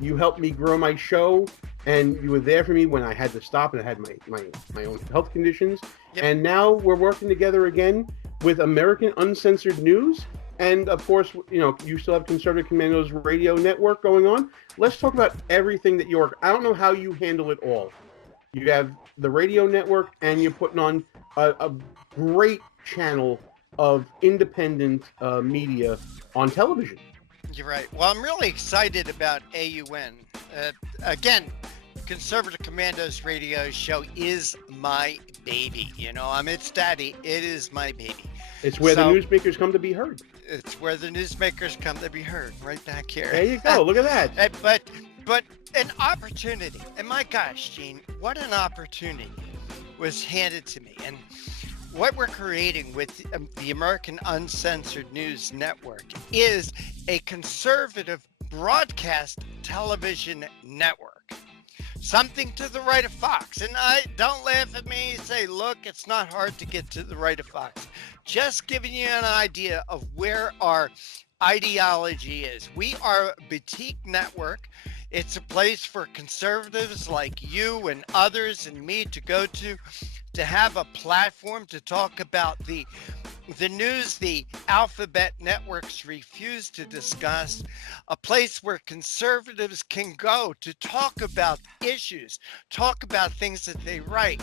You helped me grow my show, and you were there for me when I had to stop and I had my own health conditions. Yep. And now we're working together again with American Uncensored News. And of course, you still have Conservative Commandos Radio Network going on. Let's talk about everything that you're. I don't know how you handle it all. You have the radio network, and you're putting on a great channel of independent media on television. You're right. Well, I'm really excited about AUN. Again, Conservative Commandos radio show is my baby. I'm its daddy. It is my baby. It's where the newsmakers come to be heard. It's where the newsmakers come to be heard, right back here. There you go. Look at that. But an opportunity, and my gosh, Gene, what an opportunity was handed to me. And what we're creating with the American Uncensored News Network is a conservative broadcast television network. Something to the right of Fox. And don't laugh at me and say, look, it's not hard to get to the right of Fox. Just giving you an idea of where our ideology is. We are a boutique network. It's a place for conservatives like you and others and me to go to have a platform to talk about the news the alphabet networks refuse to discuss, a place where conservatives can go to talk about issues, talk about things that they write.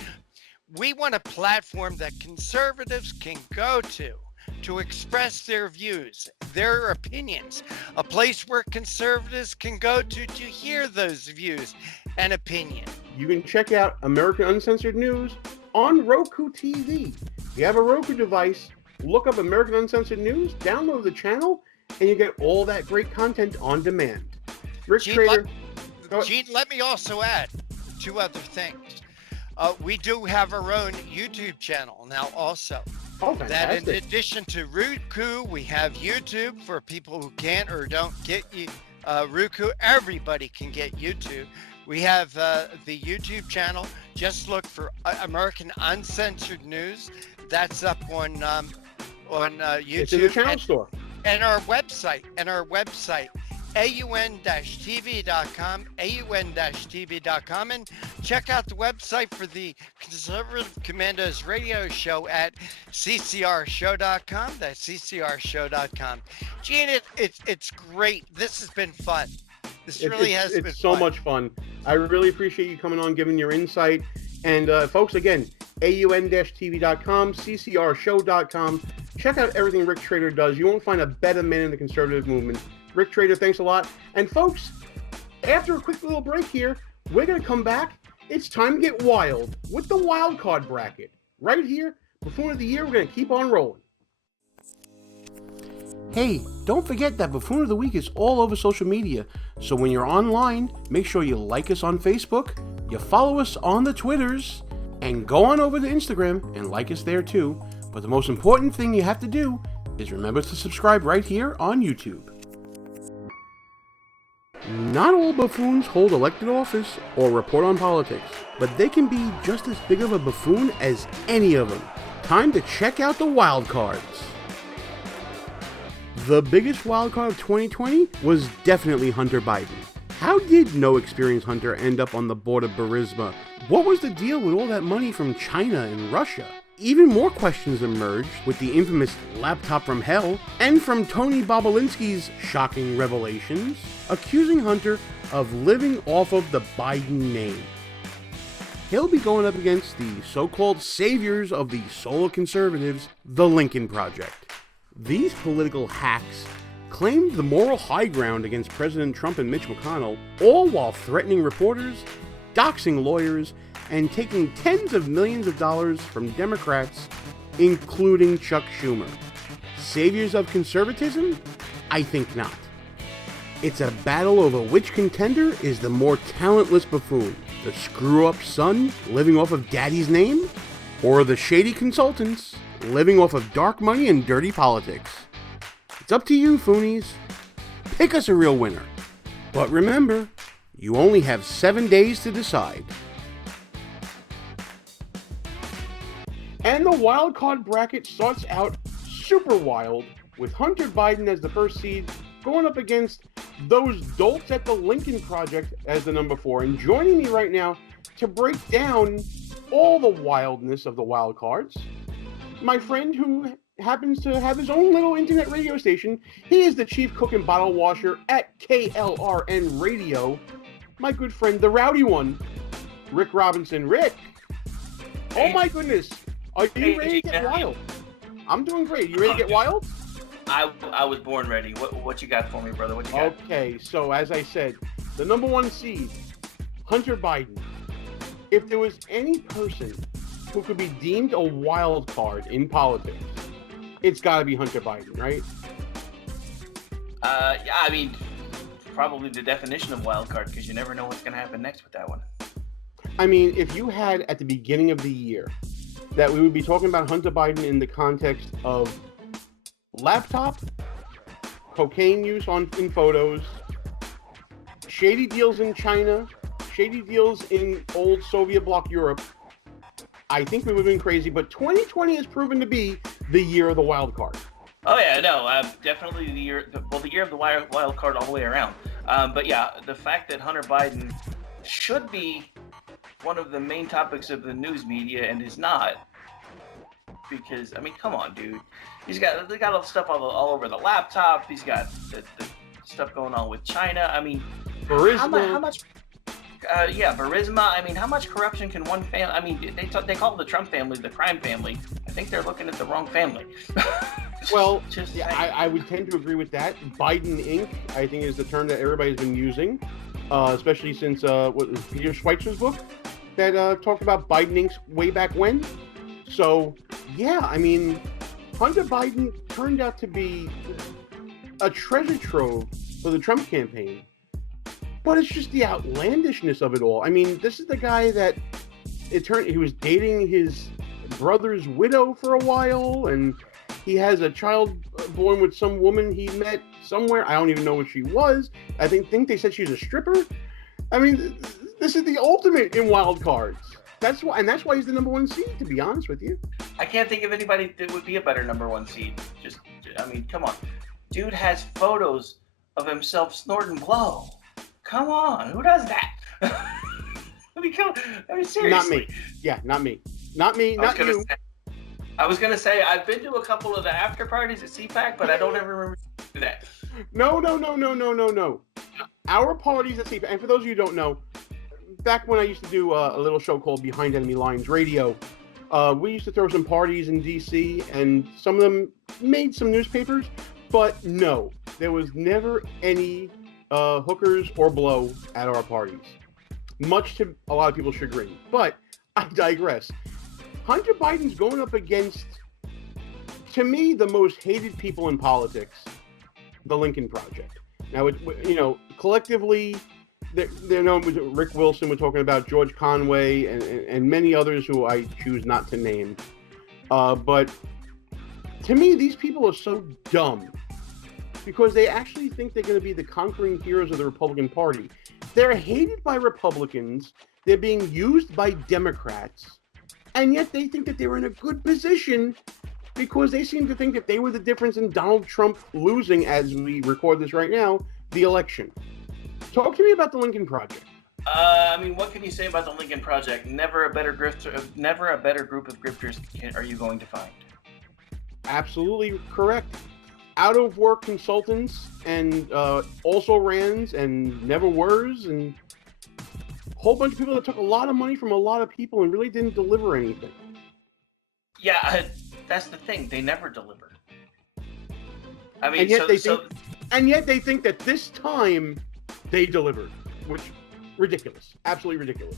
We want a platform that conservatives can go to express their views, their opinions, a place where conservatives can go to hear those views and opinions. You can check out American Uncensored News on Roku TV. If you have a Roku device, look up American Uncensored News, download the channel, and you get all that great content on demand. Rick Traitor. Gene, let me also add 2 other things. We do have our own YouTube channel now also. Oh, fantastic. That in addition to Roku, we have YouTube for people who can't or don't get Roku. Everybody can get YouTube. We have the YouTube channel. Just look for American Uncensored News. That's up on YouTube. It's in the channel store. And our website, aun-tv.com, aun-tv.com, and check out the website for the Conservative Commandos radio show at ccrshow.com. That's ccrshow.com. Gene, it's great. This has been fun. This really has been fun. It's so much fun. I really appreciate you coming on, giving your insight. And folks, again, aun-tv.com, ccrshow.com. Check out everything Rick Traitor does. You won't find a better man in the conservative movement. Rick Traitor, thanks a lot. And folks, after a quick little break here, we're going to come back. It's time to get wild with the Wildcard bracket. Right here, Buffoon of the Year, we're going to keep on rolling. Hey, don't forget that Buffoon of the Week is all over social media. So when you're online, make sure you like us on Facebook, you follow us on the Twitters, and go on over to Instagram and like us there too. But the most important thing you have to do is remember to subscribe right here on YouTube. Not all buffoons hold elected office or report on politics, but they can be just as big of a buffoon as any of them. Time to check out the wild cards. The biggest wild card of 2020 was definitely Hunter Biden. How did no experienced hunter end up on the board of Burisma? What was the deal with all that money from China and Russia? Even more questions emerged with the infamous laptop from hell and from Tony Bobolinsky's shocking revelations, accusing Hunter of living off of the Biden name. He'll be going up against the so-called saviors of the soul of conservatives, the Lincoln Project. These political hacks claimed the moral high ground against President Trump and Mitch McConnell, all while threatening reporters, doxing lawyers, and taking tens of millions of dollars from Democrats, including Chuck Schumer. Saviors of conservatism? I think not. It's a battle over which contender is the more talentless buffoon, the screw-up son living off of daddy's name, or the shady consultants living off of dark money and dirty politics. It's up to you, Foonies. Pick us a real winner. But remember, you only have 7 days to decide. And the wild card bracket starts out super wild, with Hunter Biden as the first seed, going up against those dolts at the Lincoln Project as the number 4. And joining me right now to break down all the wildness of the wild cards, my friend who happens to have his own little internet radio station. He is the chief cook and bottle washer at KLRN Radio, my good friend, the rowdy one, Rick Robinson. Rick, oh my goodness. Are you ready to get wild? I'm doing great. You ready to get wild? I was born ready. What you got for me, brother? What you got? Okay, so as I said, the number 1 seed, Hunter Biden. If there was any person who could be deemed a wild card in politics, it's got to be Hunter Biden, right? Yeah, I mean, probably the definition of wild card, because you never know what's going to happen next with that one. I mean, if you had at the beginning of the year that we would be talking about Hunter Biden in the context of laptop, cocaine use in photos, shady deals in China, shady deals in old Soviet bloc Europe, I think we would have been crazy. But 2020 has proven to be the year of the wild card. Oh yeah, no, definitely the year of the wild card all the way around. But yeah, the fact that Hunter Biden should be one of the main topics of the news media and is not, because I mean, come on, dude. They got all the stuff all over the laptop. He's got the stuff going on with China. I mean, Burisma. how much? Burisma. I mean, how much corruption can one family? I mean, they call the Trump family the crime family. I think they're looking at the wrong family. Well, I would tend to agree with that. Biden Inc., I think, is the term that everybody's been using, especially since what was Peter Schweitzer's book that talked about Biden Inc. way back when. So, yeah, I mean, Hunter Biden turned out to be a treasure trove for the Trump campaign. But it's just the outlandishness of it all. I mean, this is the guy that he was dating his brother's widow for a while, and he has a child born with some woman he met somewhere. I don't even know what she was. I think they said she's a stripper. I mean, this is the ultimate in wild cards. That's why he's the number one seed, to be honest with you. I can't think of anybody that would be a better number one seed. I mean, come on. Dude has photos of himself snorting blow. Come on, who does that? I mean, seriously. Not me. Yeah, not me. Not me, not you. I was gonna say I've been to a couple of the after parties at CPAC, but I don't ever remember that. No. Our parties at CPAC, and for those of you who don't know, back when I used to do a little show called Behind Enemy Lines Radio, we used to throw some parties in DC, and some of them made some newspapers, but no, there was never any hookers or blow at our parties, much to a lot of people's chagrin. But I digress. Hunter Biden's going up against, to me, the most hated people in politics, the Lincoln Project. Now, collectively, they're known with Rick Wilson. We're talking about George Conway and many others who I choose not to name. But to me, these people are so dumb because they actually think they're going to be the conquering heroes of the Republican Party. They're hated by Republicans. They're being used by Democrats. And yet they think that they're in a good position because they seem to think that they were the difference in Donald Trump losing, as we record this right now, the election. Talk to me about the Lincoln Project. I mean, what can you say about the Lincoln Project? Never a better group of grifters are you going to find. Absolutely correct. Out of work consultants and also rans and never weres and a whole bunch of people that took a lot of money from a lot of people and really didn't deliver anything. Yeah, that's the thing. They never deliver. I mean, and yet they think that this time they delivered, which ridiculous, absolutely ridiculous.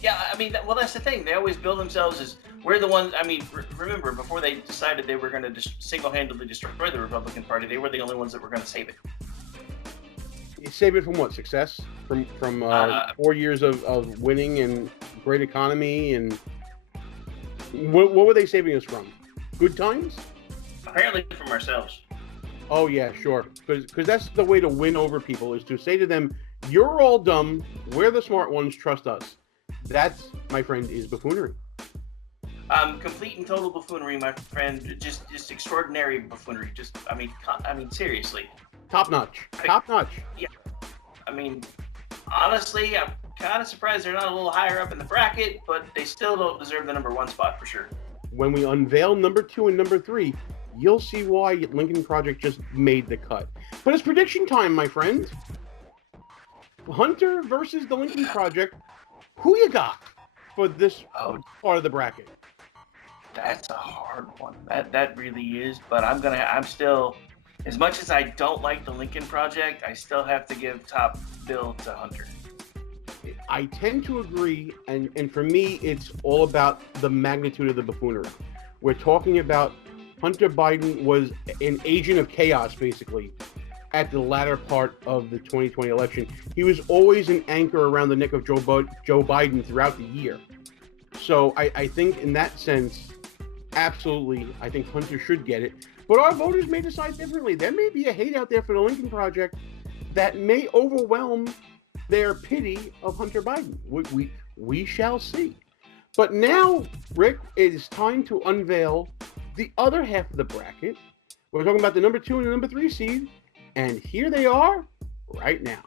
Yeah, I mean, that's the thing. They always bill themselves as we're the ones. I mean, remember before they decided they were going to single-handedly destroy the Republican Party, they were the only ones that were going to save it. Save it from what? Success? From 4 years of winning and great economy and what were they saving us from? Good times? Apparently from ourselves. Oh yeah, sure. Because that's the way to win over people is to say to them, "You're all dumb. We're the smart ones. Trust us." That's, my friend, is buffoonery. Complete and total buffoonery, my friend. Just extraordinary buffoonery. I mean, seriously. Top notch. Yeah. I mean, honestly, I'm kind of surprised they're not a little higher up in the bracket, but they still don't deserve the number one spot for sure. When we unveil number 2 and number 3, you'll see why Lincoln Project just made the cut. But it's prediction time, my friend. Hunter versus the Lincoln Project. Who you got for this part of the bracket? That's a hard one. That really is. But I'm still, as much as I don't like the Lincoln Project, I still have to give top bill to Hunter. I tend to agree, and for me, it's all about the magnitude of the buffoonery. We're talking about Hunter Biden was an agent of chaos, basically, at the latter part of the 2020 election. He was always an anchor around the neck of Joe Biden throughout the year. So I think in that sense, absolutely, I think Hunter should get it. But our voters may decide differently. There may be a hate out there for the Lincoln Project that may overwhelm their pity of Hunter Biden. We shall see. But now, Rick, it is time to unveil the other half of the bracket. We're talking about the number 2 and the number 3 seed. And here they are, right now.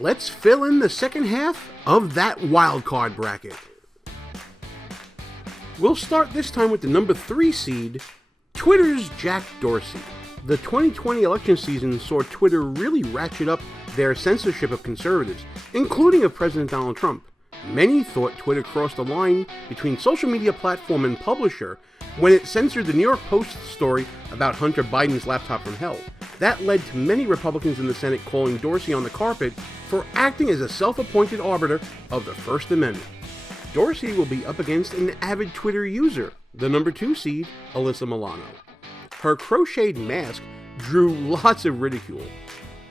Let's fill in the second half of that wildcard bracket. We'll start this time with the number 3 seed, Twitter's Jack Dorsey. The 2020 election season saw Twitter really ratchet up their censorship of conservatives, including of President Donald Trump. Many thought Twitter crossed a line between social media platform and publisher when it censored the New York Post story about Hunter Biden's laptop from hell. That led to many Republicans in the Senate calling Dorsey on the carpet for acting as a self-appointed arbiter of the First Amendment. Dorsey will be up against an avid Twitter user, the number 2 seed, Alyssa Milano. Her crocheted mask drew lots of ridicule.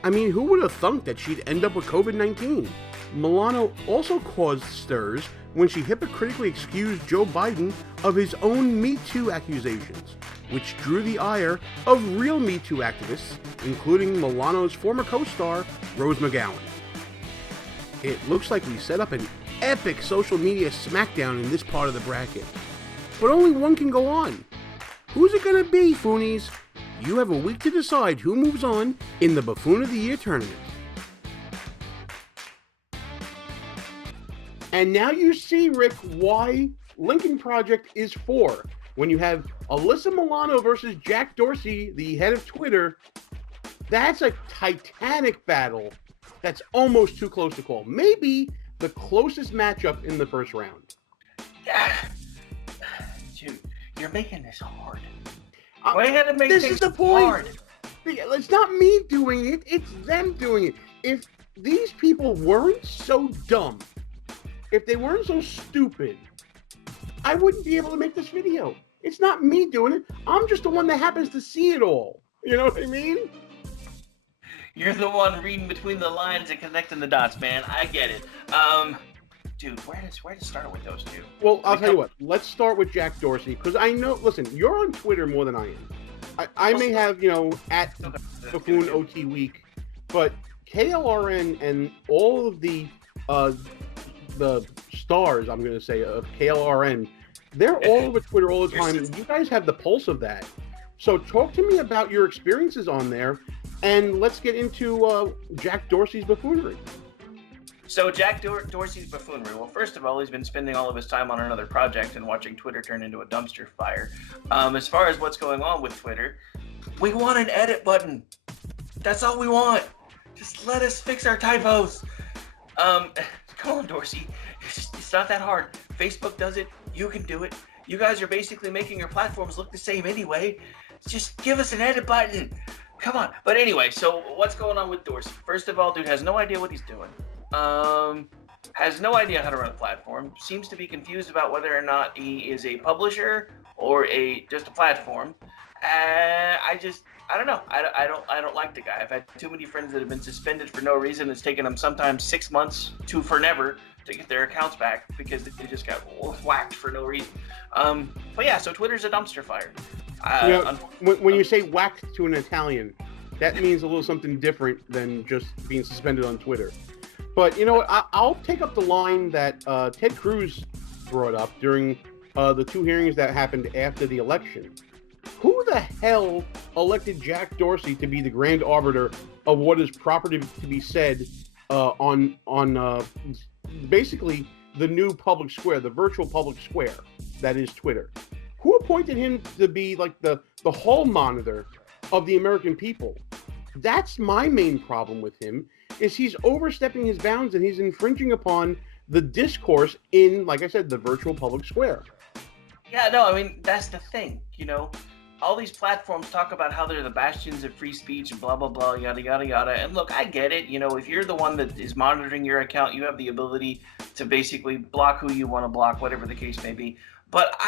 I mean, who would have thunk that she'd end up with COVID-19? Milano also caused stirs when she hypocritically excused Joe Biden of his own Me Too accusations, which drew the ire of real Me Too activists, including Milano's former co-star, Rose McGowan. It looks like we set up an epic social media smackdown in this part of the bracket. But only one can go on. Who's it gonna be, Foonies? You have a week to decide who moves on in the Buffoon of the Year tournament. And now you see, Rick, why Lincoln Project is for. When you have Alyssa Milano versus Jack Dorsey, the head of Twitter, that's a titanic battle that's almost too close to call. Maybe the closest matchup in the first round. Dude, you're making this hard. Why you gotta make this things is the point. hard? It's not me doing it, it's them doing it. If these people weren't so dumb, if they weren't so stupid, I wouldn't be able to make this video. It's not me doing it. I'm just the one that happens to see it all. You know what I mean? You're the one reading between the lines and connecting the dots, man. I get it. Dude, where to start with those two? Well, I'll tell you what. Let's start with Jack Dorsey, because I know, listen, you're on Twitter more than I am. I may have, at Buffoon OT Week, but KLRN and all of the stars, I'm going to say, of KLRN, they're all over Twitter all the time. You guys have the pulse of that. So talk to me about your experiences on there, and let's get into Jack Dorsey's buffoonery. So Jack Dorsey's buffoonery. Well, first of all, he's been spending all of his time on another project and watching Twitter turn into a dumpster fire. As far as what's going on with Twitter, we want an edit button. That's all we want. Just let us fix our typos. Come on, Dorsey. It's not that hard. Facebook does it. You can do it. You guys are basically making your platforms look the same anyway. Just give us an edit button. Come on. But anyway, so what's going on with Dorsey? First of all, dude has no idea what he's doing. Has no idea how to run a platform. Seems to be confused about whether or not he is a publisher or just a platform. I don't know. I don't like the guy. I've had too many friends that have been suspended for no reason. It's taken them sometimes 6 months to forever to get their accounts back because they just got whacked for no reason. But yeah, so Twitter's a dumpster fire. When you say whacked to an Italian, that means a little something different than just being suspended on Twitter. But you know what? I'll take up the line that Ted Cruz brought up during the 2 hearings that happened after the election. Who the hell elected Jack Dorsey to be the grand arbiter of what is proper to be said on basically the new public square, the virtual public square that is Twitter? Who appointed him to be like the hall monitor of the American people? That's my main problem with him, is he's overstepping his bounds and he's infringing upon the discourse in, like I said, the virtual public square. Yeah, no, I mean, that's the thing, all these platforms talk about how they're the bastions of free speech and blah, blah, blah, yada, yada, yada. And look, I get it. If you're the one that is monitoring your account, you have the ability to basically block who you want to block, whatever the case may be. But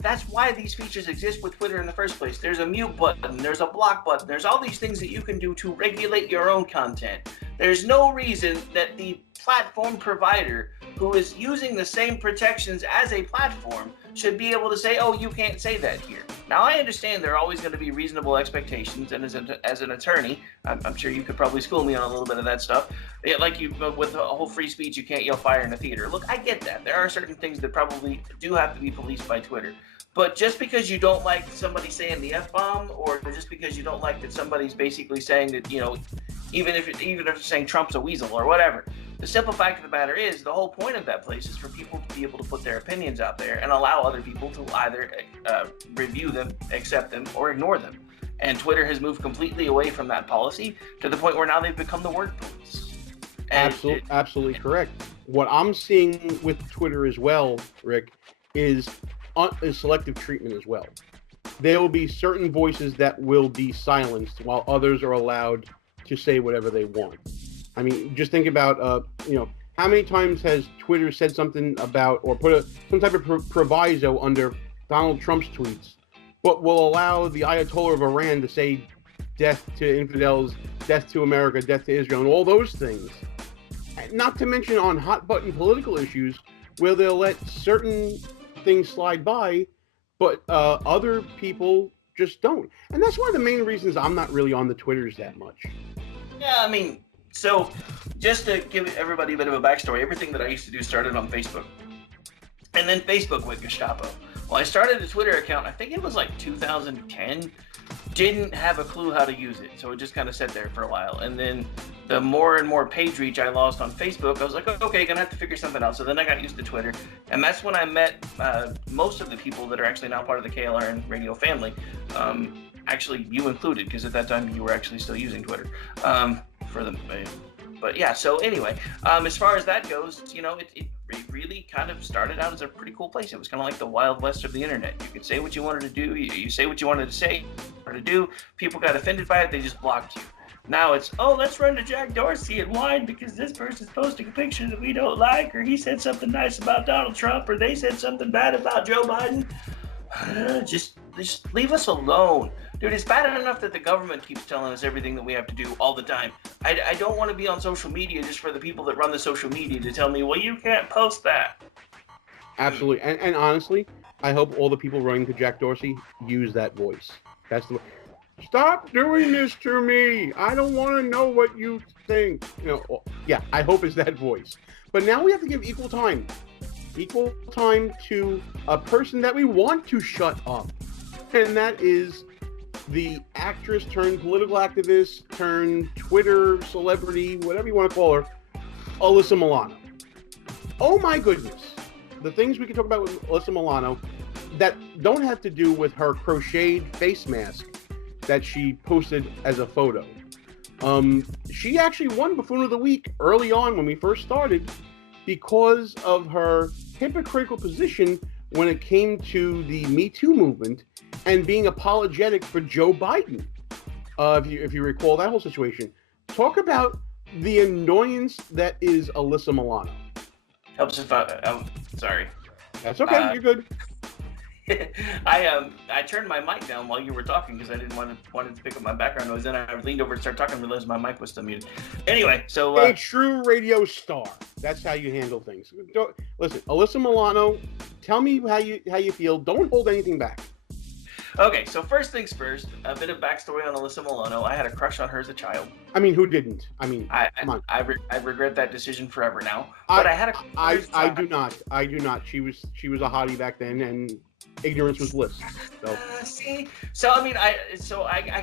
that's why these features exist with Twitter in the first place. There's a mute button, there's a block button, there's all these things that you can do to regulate your own content. There's no reason that the platform provider who is using the same protections as a platform should be able to say, oh, you can't say that here. Now, I understand there are always going to be reasonable expectations, and as an attorney, I'm sure you could probably school me on a little bit of that stuff. Yeah, like with the whole free speech, you can't yell fire in a theater. Look, I get that. There are certain things that probably do have to be policed by Twitter. But just because you don't like somebody saying the F-bomb, or just because you don't like that somebody's basically saying that, you know, even if they're saying Trump's a weasel or whatever, the simple fact of the matter is the whole point of that place is for people to be able to put their opinions out there and allow other people to either review them, accept them, or ignore them. And Twitter has moved completely away from that policy to the point where now they've become the word police. Absolutely correct. What I'm seeing with Twitter as well, Rick, is selective treatment as well. There will be certain voices that will be silenced while others are allowed to say whatever they want. I mean, just think about, how many times has Twitter said something about or put some type of proviso under Donald Trump's tweets, but will allow the Ayatollah of Iran to say death to infidels, death to America, death to Israel, and all those things. Not to mention on hot-button political issues where they'll let certain things slide by, but other people just don't. And that's one of the main reasons I'm not really on the Twitters that much. Yeah, I mean, so just to give everybody a bit of a backstory, everything that I used to do started on Facebook. And then Facebook went Gestapo. Well, I started a Twitter account, I think it was like 2010, didn't have a clue how to use it. So it just kind of sat there for a while. And then the more and more page reach I lost on Facebook, I was like, okay, gonna have to figure something out. So then I got used to Twitter. And that's when I met most of the people that are actually now part of the KLR and radio family. Actually, you included, because at that time you were actually still using Twitter for them. But yeah, so anyway, as far as that goes, you know, it really kind of started out as a pretty cool place. It was kind of like the Wild West of the internet. You could say what you wanted to do. You say what you wanted to say or to do. People got offended by it. They just blocked you. Now it's, let's run to Jack Dorsey and whine because this person's posting a picture that we don't like, or he said something nice about Donald Trump, or they said something bad about Joe Biden. Just leave us alone. Dude, it's bad enough that the government keeps telling us everything that we have to do all the time. I don't want to be on social media just for the people that run the social media to tell me, well, you can't post that. Absolutely. And honestly, I hope all the people running to Jack Dorsey use that voice. That's the stop doing this to me. I don't want to know what you think. Yeah, I hope it's that voice. But now we have to give equal time to a person that we want to shut up. And that is the actress turned political activist turned Twitter celebrity, whatever you want to call her, Alyssa Milano. Oh my goodness. The things we can talk about with Alyssa Milano that don't have to do with her crocheted face mask that she posted as a photo. She actually won Buffoon of the Week early on when we first started because of her hypocritical position when it came to the Me Too movement and being apologetic for Joe Biden. If you recall that whole situation. Talk about the annoyance that is Alyssa Milano. Helps if I'm sorry. That's okay. You're good. I turned my mic down while you were talking because I didn't wanted to pick up my background noise. Then I leaned over to start talking and realized my mic was still muted. Anyway, so a true radio star. That's how you handle things. Listen, Alyssa Milano, tell me how you feel. Don't hold anything back. Okay, so first things first, a bit of backstory on Alyssa Milano. I had a crush on her as a child. I mean, who didn't? I mean, come on. I regret that decision forever now. But I had a I do not. She was a hottie back then, and ignorance was bliss. So so I mean, I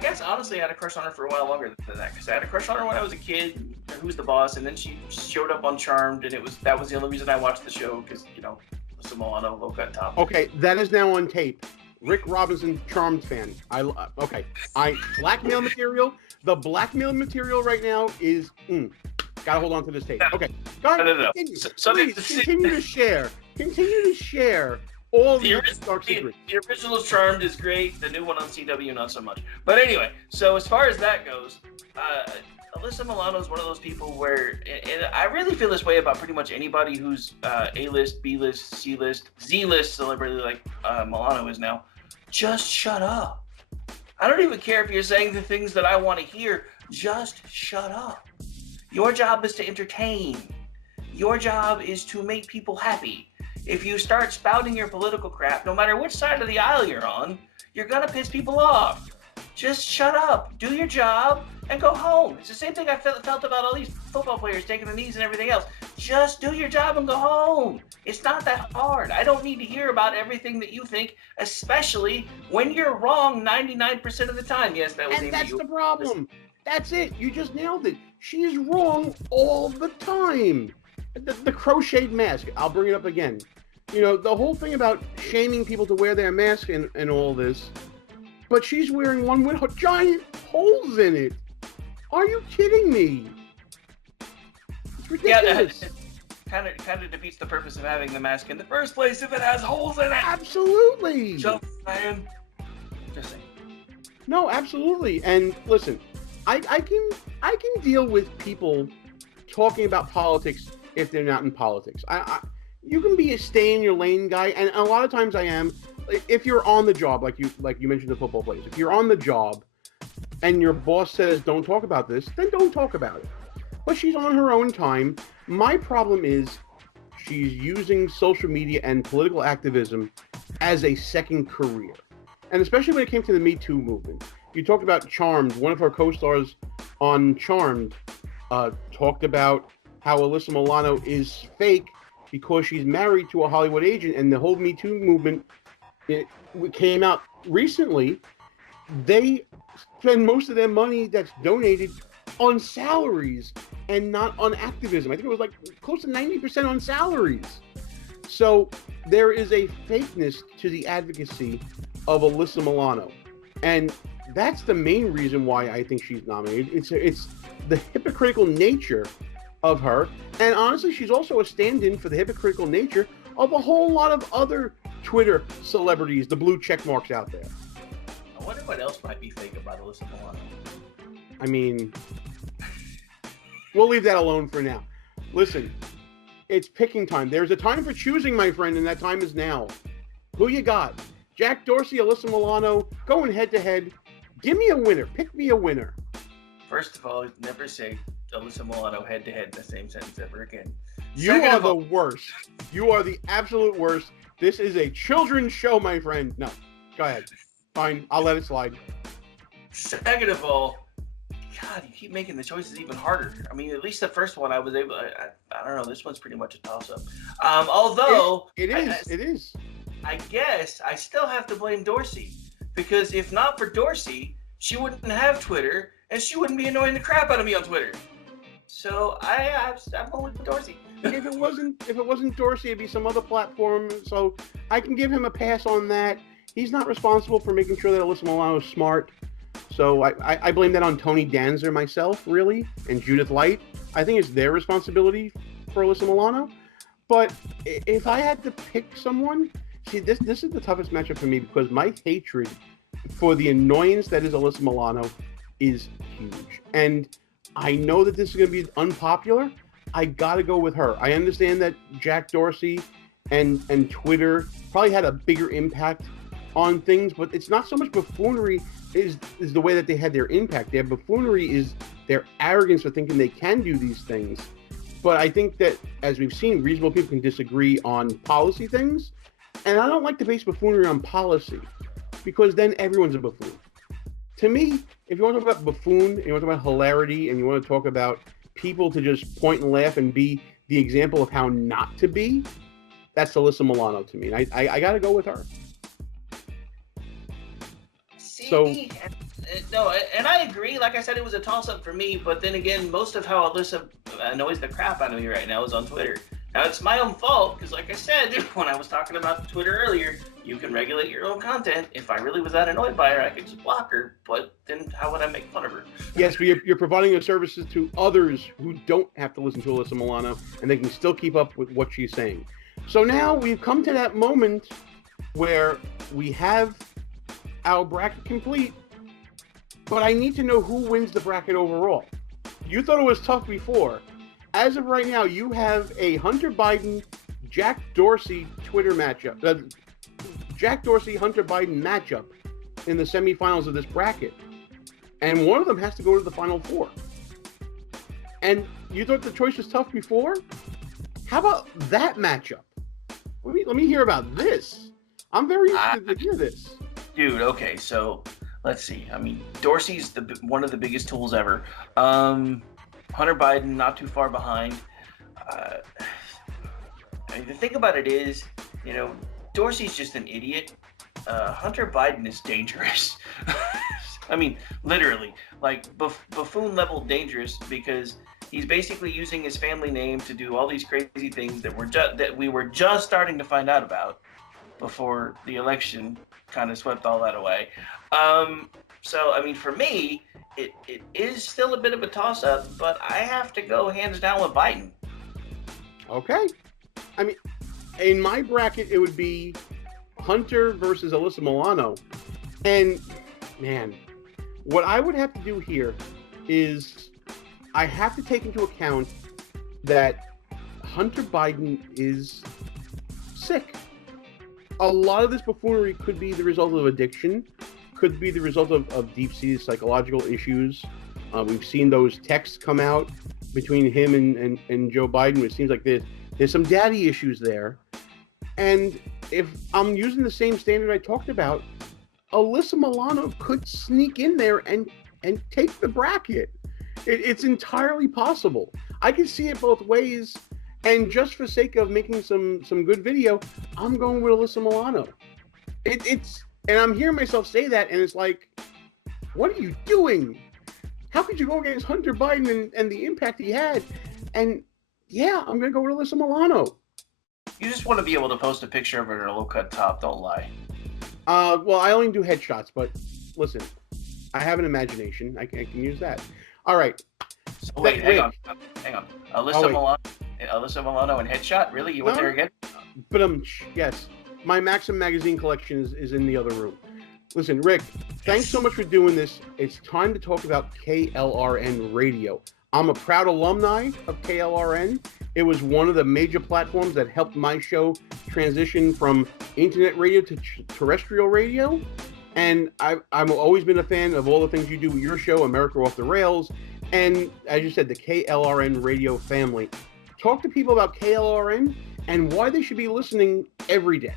guess honestly, I had a crush on her for a while longer than that because I had a crush on her when I was a kid. Who's the Boss? And then she showed up on Charmed, and that was the only reason I watched the show because Alyssa Milano, low cut top. Okay, that is now on tape. Rick Robinson, Charmed fan. Blackmail material. The blackmail material right now is. Gotta hold on to this tape. Okay, go ahead. No. Continue to share. Continue to share all the dark secrets. The original Charmed is great. The new one on CW, not so much. But anyway, so as far as that goes, Alyssa Milano is one of those people where, and I really feel this way about pretty much anybody who's A-list, B-list, C-list, Z-list celebrity like Milano is now. Just shut up. I don't even care if you're saying the things that I want to hear. Just shut up. Your job is to entertain. Your job is to make people happy. If you start spouting your political crap, no matter which side of the aisle you're on, you're going to piss people off. just shut up, do your job, and go home. It's the same thing I felt about all these football players taking the knees and everything else. Just do your job and go home. It's not that hard. I don't need to hear about everything that you think, especially when you're wrong 99% of the time. Yes, that was And aimed that's at you. the problem. That's it. You just nailed it. She's wrong all the time. The crocheted mask, I'll bring it up again. You know, the whole thing about shaming people to wear their mask and all this, but she's wearing one with giant holes in it. Are you kidding me? It's ridiculous. Yeah, kind of defeats the purpose of having the mask in the first place if it has holes in it. Absolutely. Just saying. No, absolutely. And listen, I can deal with people talking about politics if they're not in politics. You can be a stay in your lane guy, and a lot of times I am. If you're on the job, like you mentioned the football players, if you're on the job and your boss says don't talk about this, then don't talk about it. But she's on her own time. My problem is she's using social media and political activism as a second career. And especially when it came to the Me Too movement. You talked about Charmed. One of her co-stars on Charmed talked about how Alyssa Milano is fake because she's married to a Hollywood agent, and the whole Me Too movement, it came out recently. They spend most of their money that's donated on salaries and not on activism. I think it was like close to 90% on salaries. So there is a fakeness to the advocacy of Alyssa Milano. And that's the main reason why I think she's nominated. It's the hypocritical nature of her. And honestly, she's also a stand-in for the hypocritical nature of a whole lot of other Twitter celebrities, the blue check marks out there. I wonder what else might be fake about Alyssa Milano. I mean, we'll leave that alone for now. Listen, it's picking time. There's a time for choosing, my friend, and that time is now. Who you got? Jack Dorsey, Alyssa Milano, going head-to-head. Give me a winner. Pick me a winner. First of all, never say Alyssa Milano head-to-head in the same sentence ever again. You are the worst. You are the absolute worst. This is a children's show, my friend. No, go ahead. Fine, I'll let it slide. Second of all, God, you keep making the choices even harder. I mean, at least the first one I was able. I don't know. This one's pretty much a toss-up. Although it is. I guess I still have to blame Dorsey, because if not for Dorsey, she wouldn't have Twitter and she wouldn't be annoying the crap out of me on Twitter. So I'm going with Dorsey. If it wasn't Dorsey, it'd be some other platform. So I can give him a pass on that. He's not responsible for making sure that Alyssa Milano is smart. So I blame that on Tony Danza myself, really, and Judith Light. I think it's their responsibility for Alyssa Milano. But if I had to pick someone, see, this is the toughest matchup for me, because my hatred for the annoyance that is Alyssa Milano is huge. And I know that this is going to be unpopular. I got to go with her. I understand that Jack Dorsey and Twitter probably had a bigger impact on things, but it's not so much buffoonery is the way that they had their impact. Their buffoonery is their arrogance for thinking they can do these things. But I think that, as we've seen, reasonable people can disagree on policy things. And I don't like to base buffoonery on policy, because then everyone's a buffoon. To me, if you want to talk about buffoon, and you want to talk about hilarity, and you want to talk about people to just point and laugh and be the example of how not to be, that's Alyssa Milano to me. And I got to go with her. See, and I agree. Like I said, it was a toss-up for me. But then again, most of how Alyssa annoys the crap out of me right now is on Twitter. Now, it's my own fault, because like I said, when I was talking about Twitter earlier, you can regulate your own content. If I really was that annoyed by her, I could just block her. But then how would I make fun of her? Yes, but you're providing your services to others who don't have to listen to Alyssa Milano, and they can still keep up with what she's saying. So now we've come to that moment where we have our bracket complete, but I need to know who wins the bracket overall. You thought it was tough before. As of right now, you have a Hunter Biden, Jack Dorsey Twitter matchup. Jack Dorsey, Hunter Biden matchup in the semifinals of this bracket. And one of them has to go to the Final Four. And you thought the choice was tough before? How about that matchup? Let me hear about this. I'm very interested to hear this. Dude, okay, so let's see. I mean, Dorsey's one of the biggest tools ever. Hunter Biden not too far behind. I mean, the thing about it is, Dorsey's just an idiot. Hunter Biden is dangerous. I mean, literally, like Buffoon level dangerous, because he's basically using his family name to do all these crazy things that we were just starting to find out about before the election kind of swept all that away. So, I mean, for me, it is still a bit of a toss-up, but I have to go hands down with Biden. Okay. I mean, in my bracket, it would be Hunter versus Alyssa Milano. And, man, what I would have to do here is I have to take into account that Hunter Biden is sick. A lot of this buffoonery could be the result of addiction, could be the result of deep-seated psychological issues. We've seen those texts come out between him and Joe Biden. It seems like there's some daddy issues there. And if I'm using the same standard I talked about, Alyssa Milano could sneak in there and take the bracket. It's entirely possible. I can see it both ways, and just for sake of making some good video, I'm going with Alyssa Milano. And I'm hearing myself say that, and it's like, what are you doing? How could you go against Hunter Biden and the impact he had? And yeah, I'm going to go with Alyssa Milano. You just want to be able to post a picture of her in a low-cut top, don't lie. Well, I only do headshots, but listen, I have an imagination. I can use that. All right. So wait, hang on. Alyssa Milano and headshot? Really? You went there again? But yes. My Maxim magazine collection is in the other room. Listen, Rick, thanks so much for doing this. It's time to talk about KLRN Radio. I'm a proud alumni of KLRN. It was one of the major platforms that helped my show transition from internet radio to terrestrial radio. And I've always been a fan of all the things you do with your show, America Off the Rails. And as you said, the KLRN radio family. Talk to people about KLRN and why they should be listening every day.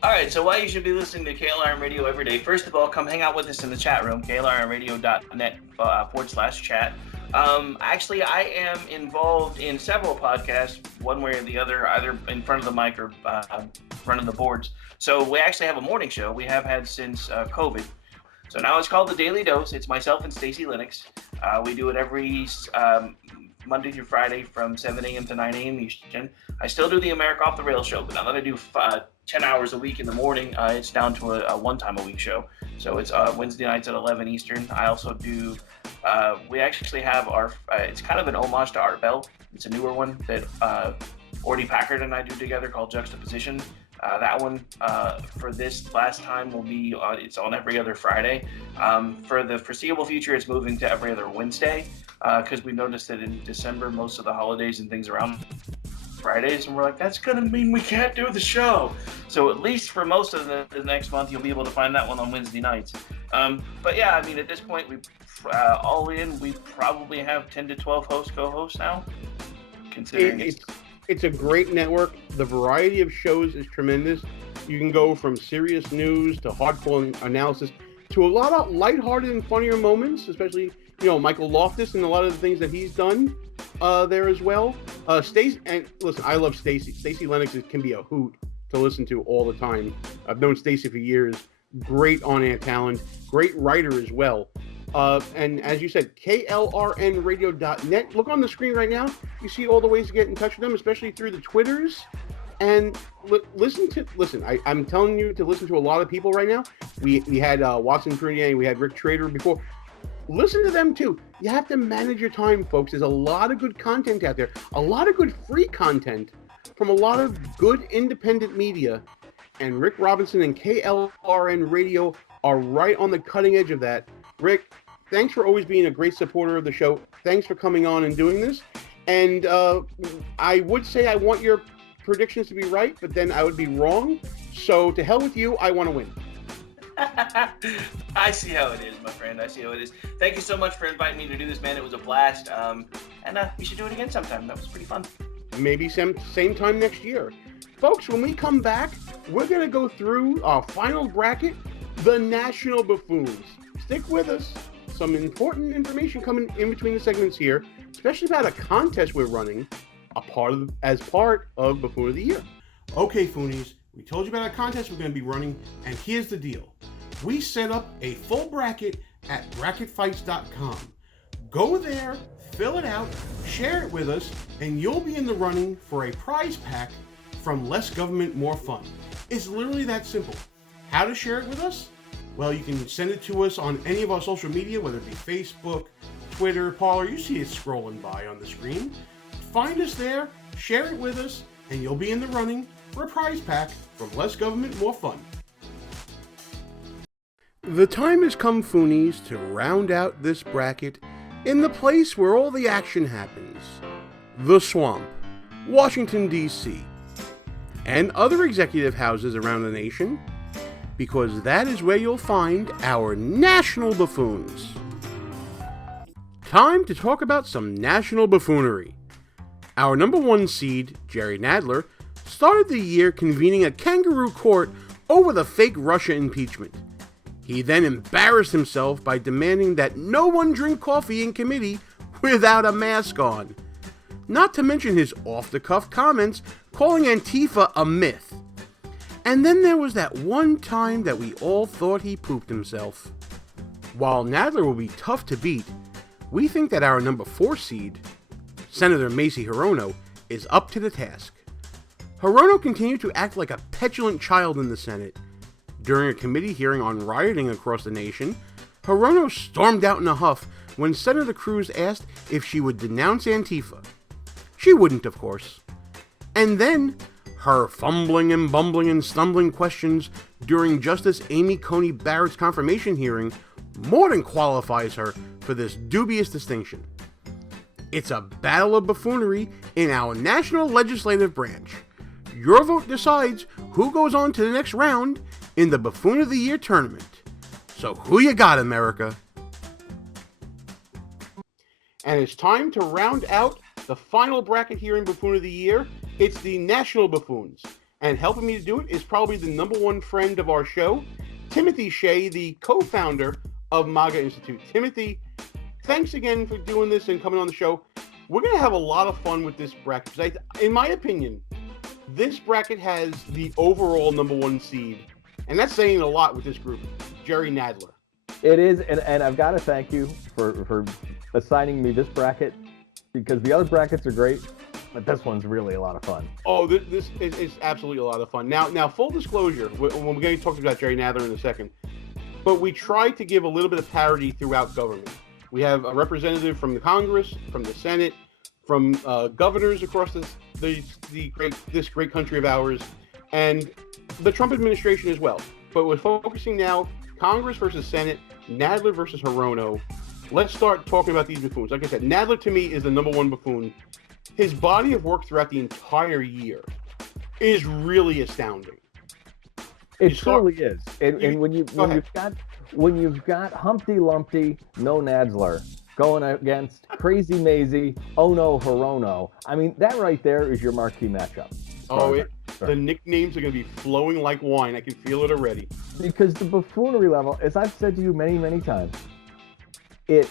All right, so why you should be listening to KLRN Radio every day. First of all, come hang out with us in the chat room, klrnradio.net/chat. Actually, I am involved in several podcasts, one way or the other, either in front of the mic or front of the boards. So we actually have a morning show we have had since COVID. So now it's called The Daily Dose. It's myself and Stacey Lennox. We do it every Monday through Friday from 7 a.m. to 9 a.m. Eastern. I still do the America Off the Rails show, but now that I do 10 hours a week in the morning, it's down to a one-time-a-week show. So it's Wednesday nights at 11 Eastern. I also do, we actually have our, it's kind of an homage to Art Bell. It's a newer one that Ordy Packard and I do together called Juxtaposition. That one for this last time will be, it's on every other Friday. For the foreseeable future, it's moving to every other Wednesday because we noticed that in December, most of the holidays and things around Fridays, and we're like, that's going to mean we can't do the show. So at least for most of the next month, you'll be able to find that one on Wednesday nights. But yeah, I mean, at this point, we all in, we probably have 10 to 12 co-hosts now, considering it's a great network. The variety of shows is tremendous. You can go from serious news to hardcore analysis to a lot of lighthearted and funnier moments, especially, Michael Loftus and a lot of the things that he's done there as well. Stacey, and listen, I love Stacey. Stacey Lennox can be a hoot to listen to all the time. I've known Stacey for years. Great on-air talent. Great writer as well. And as you said, klrnradio.net. Look on the screen right now. You see all the ways to get in touch with them, especially through the Twitters. And listen. I'm telling you to listen to a lot of people right now. We had Watson Prunier, we had Rick Traitor before. Listen to them too. You have to manage your time, folks. There's a lot of good content out there. A lot of good free content from a lot of good independent media. And Rick Robinson and KLRN Radio are right on the cutting edge of that. Rick, thanks for always being a great supporter of the show. Thanks for coming on and doing this. And I would say I want your predictions to be right, but then I would be wrong. So to hell with you, I want to win. I see how it is, my friend. I see how it is. Thank you so much for inviting me to do this, man. It was a blast. And we should do it again sometime. That was pretty fun. Maybe same time next year. Folks, when we come back, we're going to go through our final bracket the National Buffoons. Stick with us. Some important information coming in between the segments here, especially about a contest we're running as part of Buffoon of the Year. Okay, Foonies, we told you about a contest we're going to be running, and here's the deal. We set up a full bracket at bracketfights.com. Go there, fill it out, share it with us, and you'll be in the running for a prize pack from Less Government, More Fun. It's literally that simple. How to share it with us? Well, you can send it to us on any of our social media, whether it be Facebook, Twitter, Parler. You see it scrolling by on the screen. Find us there, share it with us, and you'll be in the running for a prize pack from Less Government, More Fun. The time has come, Foonies, to round out this bracket in the place where all the action happens. The Swamp, Washington, D.C., and other executive houses around the nation, because that is where you'll find our national buffoons. Time to talk about some national buffoonery. Our number 1 seed, Jerry Nadler, started the year convening a kangaroo court over the fake Russia impeachment. He then embarrassed himself by demanding that no one drink coffee in committee without a mask on. Not to mention his off-the-cuff comments calling Antifa a myth. And then there was that one time that we all thought he pooped himself. While Nadler will be tough to beat, we think that our number 4 seed, Senator Macy Hirono, is up to the task. Hirono continued to act like a petulant child in the Senate. During a committee hearing on rioting across the nation, Hirono stormed out in a huff when Senator Cruz asked if she would denounce Antifa. She wouldn't, of course. And then, her fumbling and bumbling and stumbling questions during Justice Amy Coney Barrett's confirmation hearing more than qualifies her for this dubious distinction. It's a battle of buffoonery in our national legislative branch. Your vote decides who goes on to the next round in the Buffoon of the Year tournament. So who you got, America? And it's time to round out the final bracket here in Buffoon of the Year. It's the National Buffoons. And helping me to do it is probably the number 1 friend of our show, Timothy Shea, the co-founder of MAGA Institute. Timothy, thanks again for doing this and coming on the show. We're going to have a lot of fun with this bracket. Because in my opinion, this bracket has the overall number 1 seed. And that's saying a lot with this group, Jerry Nadler. It is, and I've got to thank you for assigning me this bracket, because the other brackets are great, but this one's really a lot of fun. Oh, this is absolutely a lot of fun. Now, full disclosure, we're going to talk about Jerry Nadler in a second, but we tried to give a little bit of parity throughout government. We have a representative from the Congress, from the Senate, from governors across this great country of ours, and the Trump administration as well. But we're focusing now Congress versus Senate, Nadler versus Hirono. Let's start talking about these buffoons. Like I said, Nadler to me is the number 1 buffoon. His body of work throughout the entire year is really astounding. It truly is. And when you've got Humpty Lumpty, no Nadler, going against Crazy Maisie, oh no Hirono, I mean, that right there is your marquee matchup. The nicknames are going to be flowing like wine. I can feel it already. Because the buffoonery level, as I've said to you many, many times, it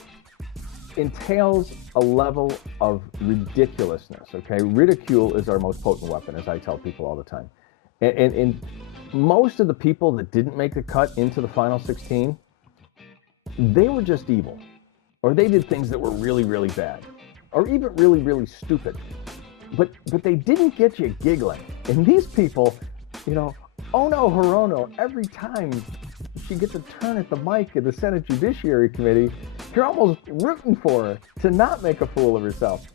entails a level of ridiculousness, okay? Ridicule is our most potent weapon, as I tell people all the time. And most of the people that didn't make the cut into the final 16, they were just evil. Or they did things that were really, really bad. Or even really, really stupid. But they didn't get you giggling. And these people, oh no, Hirono, every time she gets a turn at the mic in the Senate Judiciary Committee, you're almost rooting for her to not make a fool of herself.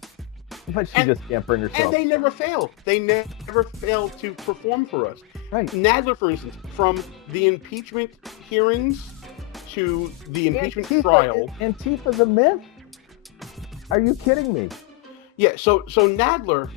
But she just can't bring herself. And they never fail. They never fail to perform for us. Right. Nadler, for instance, from the impeachment hearings to the impeachment trial. Antifa's a myth? Are you kidding me? Yeah, so Nadler,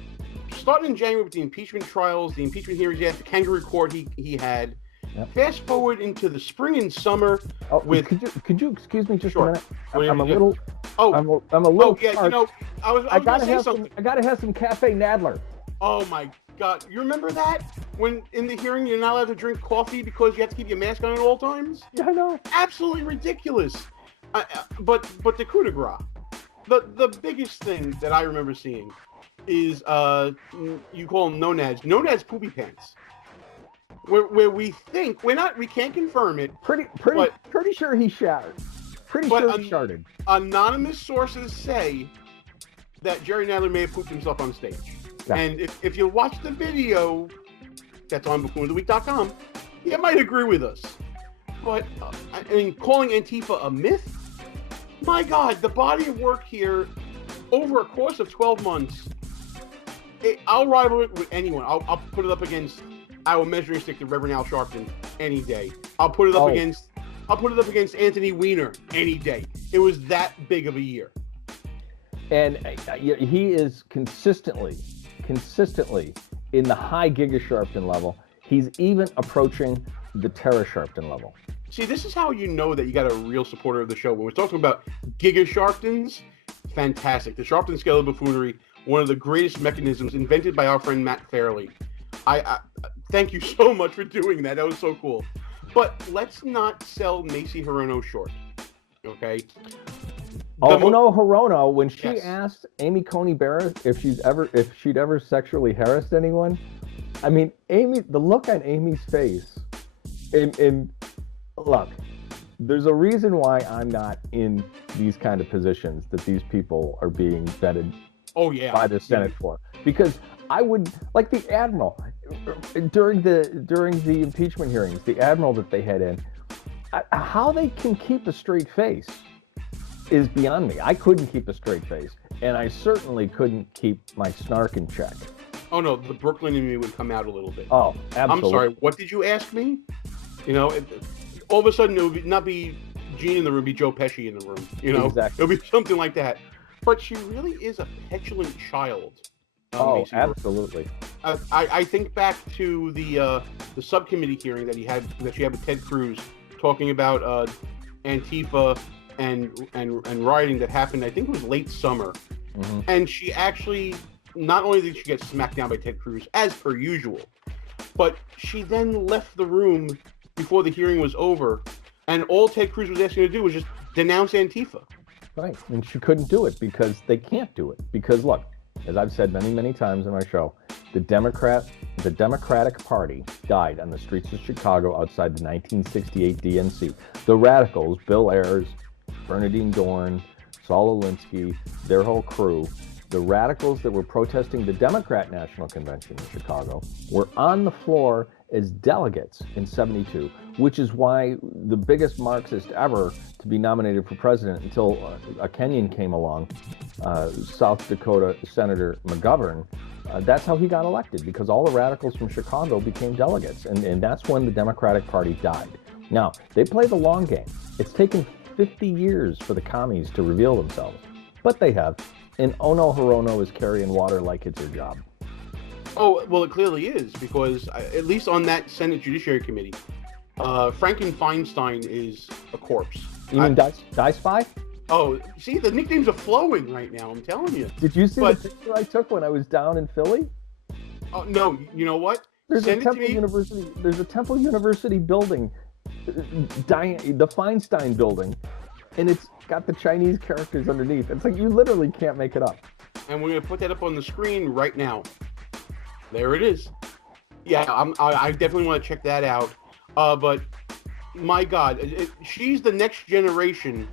starting in January with the impeachment trials, the impeachment hearings, the kangaroo court he had. Yep. Fast forward into the spring and summer. Oh, with could you excuse me just sure. a minute? I'm a little. I'm a little. Oh yeah, parched. I gotta have some. I gotta have some Cafe Nadler. Oh my God, you remember that? When in the hearing you're not allowed to drink coffee because you have to keep your mask on at all times? Yeah, I know. Absolutely ridiculous. But the coup de grace. The biggest thing that I remember seeing is you call them nonads poopy pants. Where we think we can't confirm it. Pretty sure he shattered. Pretty sure he shattered. Anonymous sources say that Jerry Nadler may have pooped himself on stage. Yeah. And if you watch the video that's on buffoonsoftheweek.com, you might agree with us. But I mean, calling Antifa a myth? My God, the body of work here over a course of 12 months, I'll rival it with anyone. I'll put it up against our measuring stick to Reverend Al Sharpton any day. I'll put it up against Anthony Weiner any day. It was that big of a year. And he is consistently in the high Giga Sharpton level. He's even approaching the Terra Sharpton level. See, this is how you know that you got a real supporter of the show. When we're talking about Giga Sharptons, fantastic. The Sharpton scale of buffoonery, one of the greatest mechanisms invented by our friend Matt Fairley. I thank you so much for doing that. That was so cool. But let's not sell Macy Hirono short, okay? Hirono, when she asked Amy Coney Barrett if she'd ever sexually harassed anyone, I mean, the look on Amy's face, and look, there's a reason why I'm not in these kind of positions that these people are being vetted by the Senate for. Because I would, like the Admiral, during the impeachment hearings, the Admiral that they had in, how they can keep a straight face is beyond me. I couldn't keep a straight face, and I certainly couldn't keep my snark in check. Oh no, the Brooklyn in me would come out a little bit. Oh, absolutely. I'm sorry, what did you ask me? You know, all of a sudden it would not be Gene in the room, it'd be Joe Pesci in the room. You know, exactly. It'll be something like that. But she really is a petulant child. Oh, absolutely. I think back to the subcommittee hearing that she had with Ted Cruz, talking about Antifa and rioting that happened. I think it was late summer, and she actually not only did she get smacked down by Ted Cruz as per usual, but she then left the room before the hearing was over, and all Ted Cruz was asking her to do was just denounce Antifa. Right, and she couldn't do it because they can't do it. Because look, as I've said many, many times in my show, the Democratic Party died on the streets of Chicago outside the 1968 DNC. The radicals, Bill Ayers, Bernadine Dorn, Saul Alinsky, their whole crew, the radicals that were protesting the Democrat National Convention in Chicago were on the floor as delegates in '72, which is why the biggest Marxist ever to be nominated for president until a Kenyan came along, South Dakota Senator McGovern, that's how he got elected, because all the radicals from Chicago became delegates, and that's when the Democratic Party died. Now, they play the long game. It's taken 50 years for the commies to reveal themselves, but they have. And Ono Hirono is carrying water like it's her job. Oh, well, it clearly is, because at least on that Senate Judiciary Committee, Franken Feinstein is a corpse. You mean Die Spy? Oh, see, the nicknames are flowing right now, I'm telling you. Did you see the picture I took when I was down in Philly? Oh, no, you know what? There's a Temple University building, the Feinstein building, and it's got the Chinese characters underneath. It's like you literally can't make it up. And we're going to put that up on the screen right now. There it is. Yeah, I definitely want to check that out. But my God, she's the next generation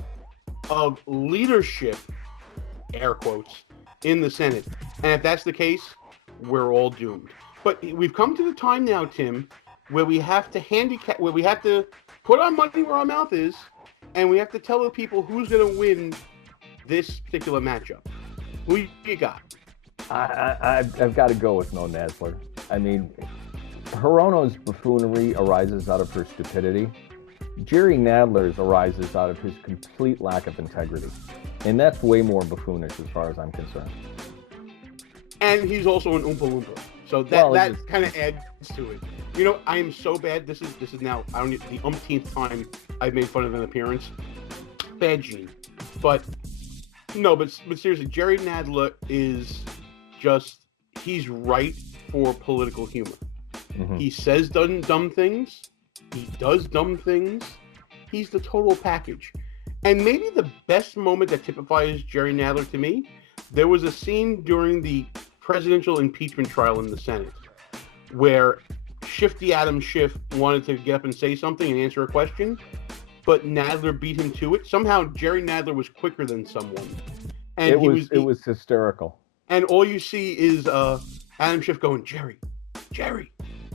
of leadership, air quotes, in the Senate. And if that's the case, we're all doomed. But we've come to the time now, Tim, where we have to put our money where our mouth is, and we have to tell the people who's going to win this particular matchup. Who you got? I've got to go with No Nadler. I mean, Hirono's buffoonery arises out of her stupidity. Jerry Nadler's arises out of his complete lack of integrity. And that's way more buffoonish as far as I'm concerned. And he's also an Oompa Loompa. So that kind of adds to it. You know, I am so bad. This is now, I don't need the umpteenth time I've made fun of an appearance. Bad Gene. But seriously, Jerry Nadler is just, he's right for political humor. Mhm. He says dumb things. He does dumb things. He's the total package. And maybe the best moment that typifies Jerry Nadler to me, there was a scene during the presidential impeachment trial in the Senate where Shifty Adam Schiff wanted to get up and say something and answer a question, but Nadler beat him to it. Somehow Jerry Nadler was quicker than someone. And it was hysterical. And all you see is Adam Schiff going, Jerry.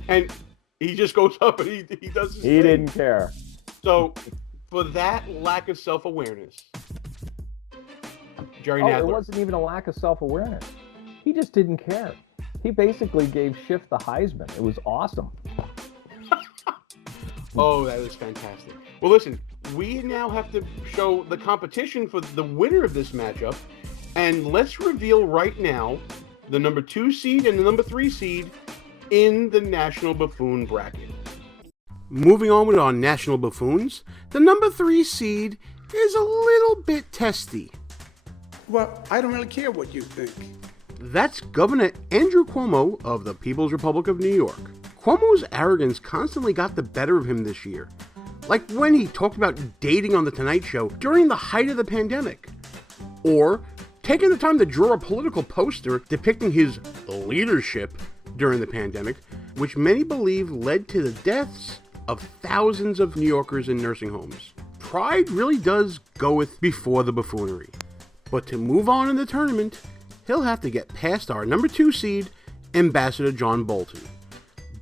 And he just goes up and he does his thing. Didn't care. So, for that lack of self-awareness, Jerry Nadler. It wasn't even a lack of self-awareness. He just didn't care. He basically gave Schiff the Heisman. It was awesome. Oh, that is fantastic. Well, listen, we now have to show the competition for the winner of this matchup, and let's reveal right now the number 2 seed and the number 3 seed in the National Buffoon bracket. Moving on with our National Buffoons, the number 3 seed is a little bit testy. Well, I don't really care what you think. That's Governor Andrew Cuomo of the People's Republic of New York. Cuomo's arrogance constantly got the better of him this year, like when he talked about dating on The Tonight Show during the height of the pandemic, or taking the time to draw a political poster depicting his leadership during the pandemic, which many believe led to the deaths of thousands of New Yorkers in nursing homes. Pride really does goeth before the buffoonery. But to move on in the tournament, he'll have to get past our number 2 seed, Ambassador John Bolton.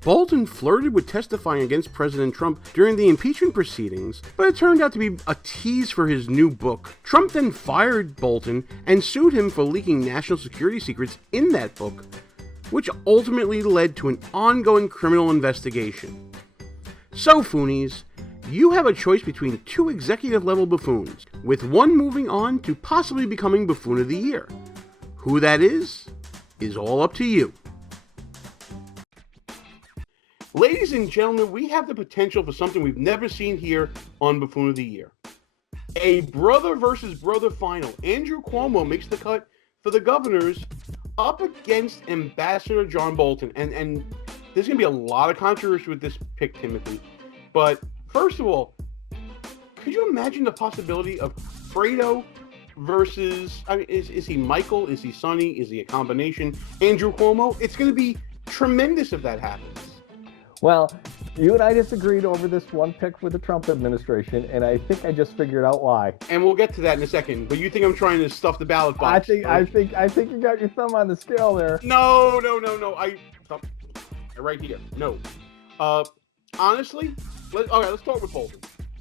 Bolton flirted with testifying against President Trump during the impeachment proceedings, but it turned out to be a tease for his new book. Trump then fired Bolton and sued him for leaking national security secrets in that book, which ultimately led to an ongoing criminal investigation. So, Foonies, you have a choice between 2 executive-level buffoons, with one moving on to possibly becoming Buffoon of the Year. Who that is all up to you. Ladies and gentlemen, we have the potential for something we've never seen here on Buffoon of the Year. A brother versus brother final. Andrew Cuomo makes the cut for the governors up against Ambassador John Bolton. And there's going to be a lot of controversy with this pick, Timothy. But first of all, could you imagine the possibility of Fredo versus, I mean, is he Michael? Is he Sonny? Is he a combination? Andrew Cuomo? It's going to be tremendous if that happens. Well, you and I disagreed over this one pick for the Trump administration, and I think I just figured out why. And we'll get to that in a second. But you think I'm trying to stuff the ballot box? I think you got your thumb on the scale there. No. Right here. No. Honestly, let's start with Bolton.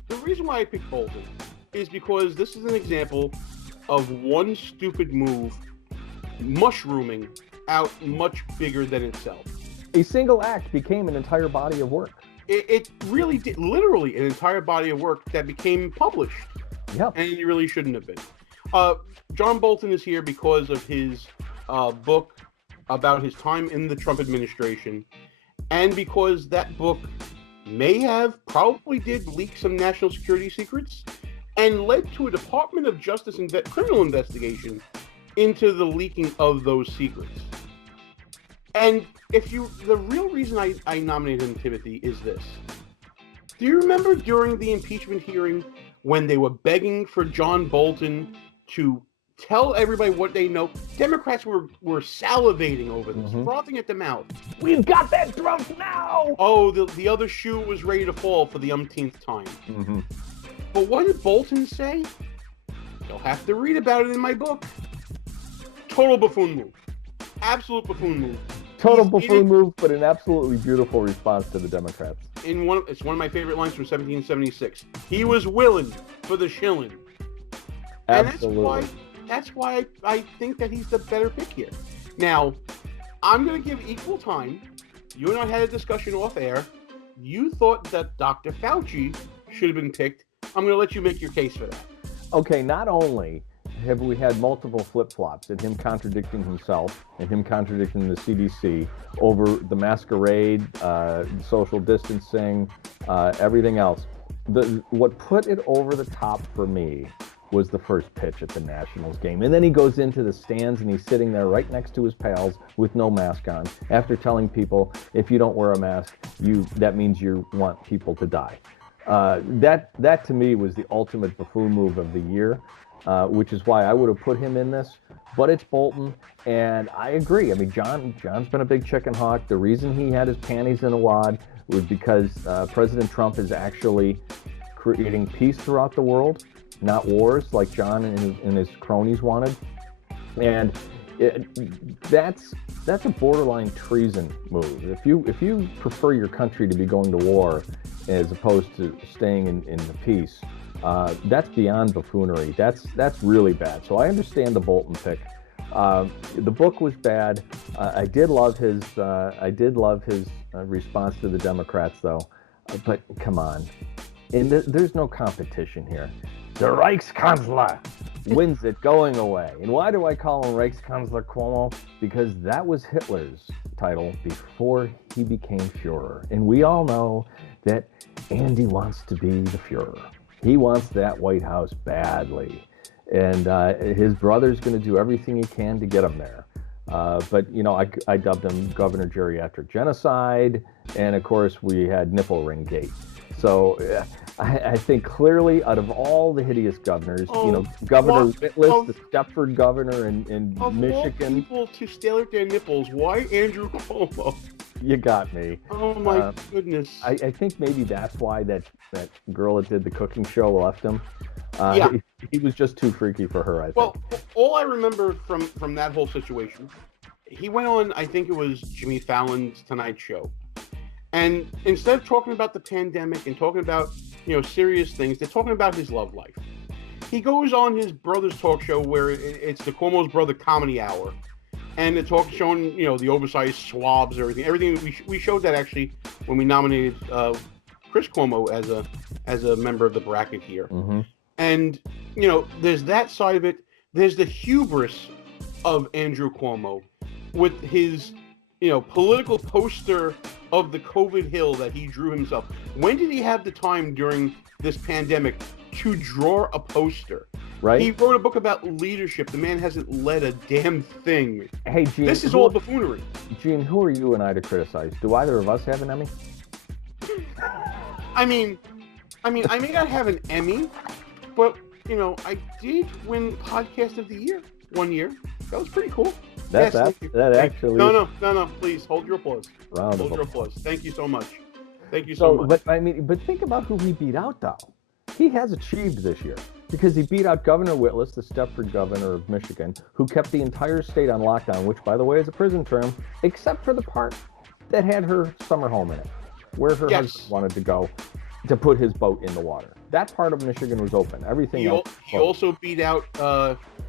The reason why I picked Bolton is because this is an example of one stupid move mushrooming out much bigger than itself. A single act became an entire body of work. It really did, literally an entire body of work that became published. Yep. And it really shouldn't have been. John Bolton is here because of his book about his time in the Trump administration, and because that book probably did leak some national security secrets and led to a Department of Justice criminal investigation into the leaking of those secrets. And the real reason I nominated him, Timothy, is this. Do you remember during the impeachment hearing when they were begging for John Bolton to tell everybody what they know? Democrats were salivating over this, frothing at the mouth. We've got that drunk now! Oh, the other shoe was ready to fall for the umpteenth time. Mm-hmm. But what did Bolton say? You'll have to read about it in my book. Total buffoon move. Absolute buffoon move. Total buffoon move, but an absolutely beautiful response to the Democrats. It's one of my favorite lines from 1776. He was willing for the shilling. Absolutely. And that's why I think that he's the better pick here. Now, I'm going to give equal time. You and I had a discussion off air. You thought that Dr. Fauci should have been picked. I'm going to let you make your case for that. Okay, not only have we had multiple flip-flops and him contradicting himself and him contradicting the CDC over the masquerade, social distancing, everything else. What put it over the top for me was the first pitch at the Nationals game. And then he goes into the stands and he's sitting there right next to his pals with no mask on after telling people, if you don't wear a mask, that means you want people to die. That to me was the ultimate buffoon move of the year, which is why I would have put him in this. But it's Bolton, and I agree. I mean, John's been a big chicken hawk. The reason he had his panties in a wad was because President Trump is actually creating peace throughout the world, not wars like John and his cronies wanted. And that's a borderline treason move. If you prefer your country to be going to war as opposed to staying in the peace, that's beyond buffoonery. That's really bad. So I understand the Bolton pick. The book was bad. I did love his response to the Democrats, though. But come on, and there's no competition here. The Reichskanzler wins it going away. And why do I call him Reichskanzler Cuomo? Because that was Hitler's title before he became Führer. And we all know that Andy wants to be the Führer. He wants that White House badly. And his brother's going to do everything he can to get him there. But, I dubbed him Governor Geriatric Genocide. And, of course, we had Nipple Ring Gate. So I think clearly out of all the hideous governors, Governor Whitlis, the Stepford governor in Michigan. Of all people to stare at their nipples, why Andrew Cuomo? You got me. Oh, my goodness. I think maybe that's why that girl that did the cooking show left him. He was just too freaky for her, I think. Well, all I remember from that whole situation, he went on, I think it was Jimmy Fallon's Tonight Show. And instead of talking about the pandemic and talking about, serious things, they're talking about his love life. He goes on his brother's talk show where it's the Cuomo's Brother Comedy Hour. And the talk showing, the oversized swabs, everything. We showed that actually when we nominated Chris Cuomo as a member of the bracket here. Mm-hmm. And, there's that side of it. There's the hubris of Andrew Cuomo with his, political poster of the COVID hill that he drew himself. When did he have the time during this pandemic to draw a poster? Right. He wrote a book about leadership. The man hasn't led a damn thing. Hey, Gene. This is all buffoonery. Gene, who are you and I to criticize? Do either of us have an Emmy? I mean, I may not have an Emmy, but, I did win Podcast of the Year one year. That was pretty cool. No, please, hold your applause. Hold your applause. Thank you so much. Thank you so much. But think about who he beat out, though. He has achieved this year because he beat out Governor Whitlis, the Stepford governor of Michigan, who kept the entire state on lockdown, which, by the way, is a prison term, except for the part that had her summer home in it, where her husband wanted to go to put his boat in the water. That part of Michigan was open. Everything else. He also beat out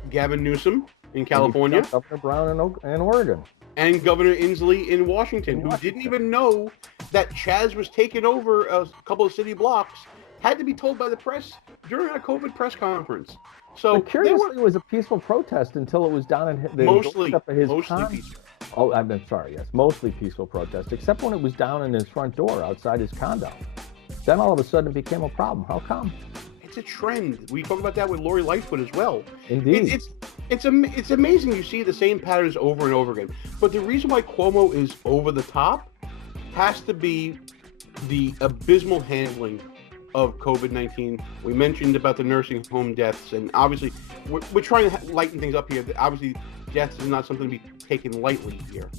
Gavin Newsom in California. Governor Brown in Oregon. And Governor Inslee in Washington, who didn't even know that Chaz was taking over a couple of city blocks, had to be told by the press during a COVID press conference. So but curiously, it was a peaceful protest until it was down in the mostly peaceful. Oh, I'm sorry. Yes, mostly peaceful protest, except when it was down in his front door outside his condo. Then all of a sudden it became a problem. How come? It's a trend. We talk about that with Lori Lightfoot as well. Indeed. It's amazing you see the same patterns over and over again. But the reason why Cuomo is over the top has to be the abysmal handling of COVID-19. We mentioned about the nursing home deaths, and obviously we're trying to lighten things up here. Obviously, deaths is not something to be taken lightly here.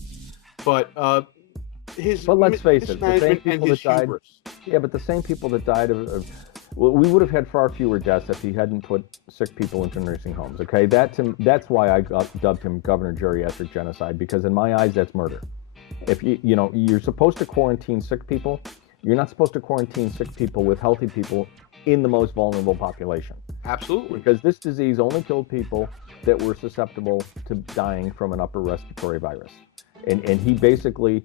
But let's face it, the same people that died. Hubris. Yeah, but the same people that died well, we would have had far fewer deaths if he hadn't put sick people into nursing homes. Okay, that's why I dubbed him Governor Geriatric Genocide, because in my eyes that's murder. If you're supposed to quarantine sick people, you're not supposed to quarantine sick people with healthy people in the most vulnerable population. Absolutely. Because this disease only killed people that were susceptible to dying from an upper respiratory virus, and he basically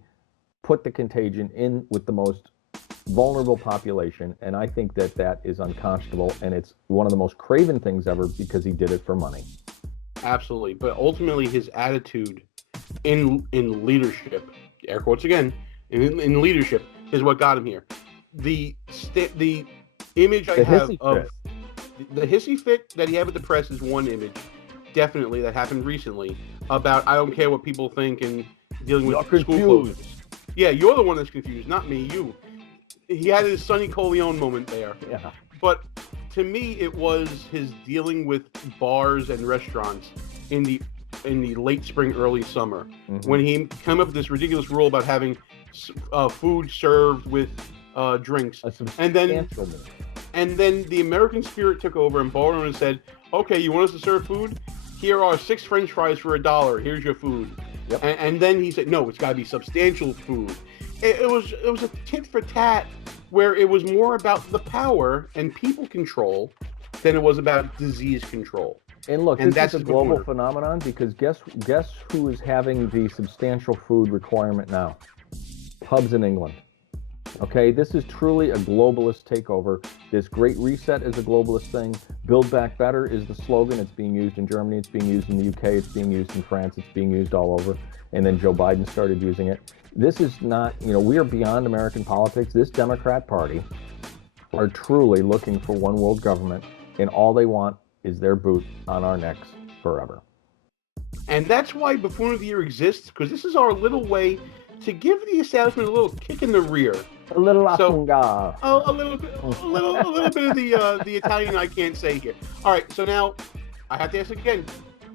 put the contagion in with the most vulnerable population, and I think that is unconscionable, and it's one of the most craven things ever because he did it for money. Absolutely, but ultimately his attitude in leadership, air quotes again, in leadership is what got him here. The image I have of the hissy fit that he had with the press is one image, definitely, that happened recently, about I don't care what people think and dealing with school closures. Yeah, you're the one that's confused, not me, you. He had his Sonny Corleone moment there. Yeah. But to me, it was his dealing with bars and restaurants in the late spring, early summer, when he came up with this ridiculous rule about having food served with drinks, and then the American spirit took over and Ballroom and said, "Okay, you want us to serve food? Here are 6 French fries for $1. Here's your food." Yep. And then he said, "No, it's got to be substantial food." It was a tit for tat, where it was more about the power and people control than it was about disease control. And look, and this is a global phenomenon, because guess who is having the substantial food requirement now? Pubs in England. Okay, this is truly a globalist takeover. This Great Reset is a globalist thing. Build Back Better is the slogan. It's being used in Germany. It's being used in the UK. It's being used in France. It's being used all over. And then Joe Biden started using it. This is not, we are beyond American politics. This Democrat Party are truly looking for one world government, and all they want is their boot on our necks forever. And that's why Buffoon of the Year exists, because this is our little way to give the establishment a little kick in the rear. A little affungar. A little bit of the Italian I can't say here. All right, so now I have to ask again.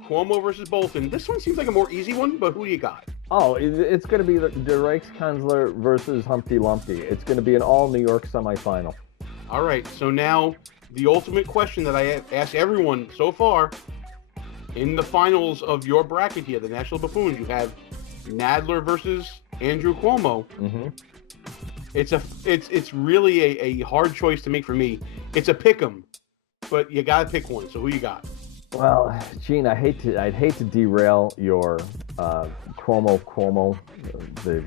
Cuomo versus Bolton. This one seems like a more easy one, but who do you got? Oh, it's going to be the Reichskanzler versus Humpty Lumpty. It's going to be an all-New York semifinal. All right, so now the ultimate question that I ask everyone so far in the finals of your bracket here, the National Buffoons, you have Nadler versus Andrew Cuomo. Mm-hmm. It's really a hard choice to make for me. It's a pick 'em, but you got to pick one. So who you got? Well, Gene, I'd hate to derail your Cuomo, the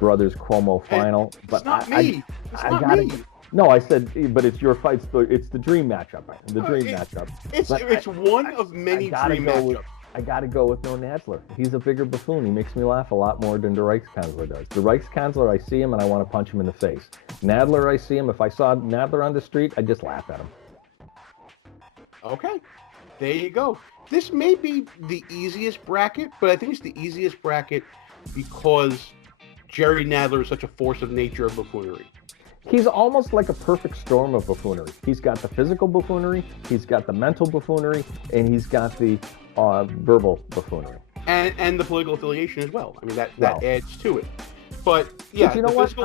brothers Cuomo final, but it's not me. It's not me. No, I said, but it's your fight. It's the dream matchup. The dream matchup. It's one of many dream matchups. I got to go with no Nadler. He's a bigger buffoon. He makes me laugh a lot more than the Reichskanzler does. The Reichskanzler, I see him and I want to punch him in the face. Nadler, I see him. If I saw Nadler on the street, I'd just laugh at him. Okay, there you go. This may be the easiest bracket, but I think it's the easiest bracket because Jerry Nadler is such a force of nature of buffoonery. He's almost like a perfect storm of buffoonery. He's got the physical buffoonery, he's got the mental buffoonery, and he's got the verbal buffoonery. And the political affiliation as well. I mean, that adds to it. But yeah, but you know what?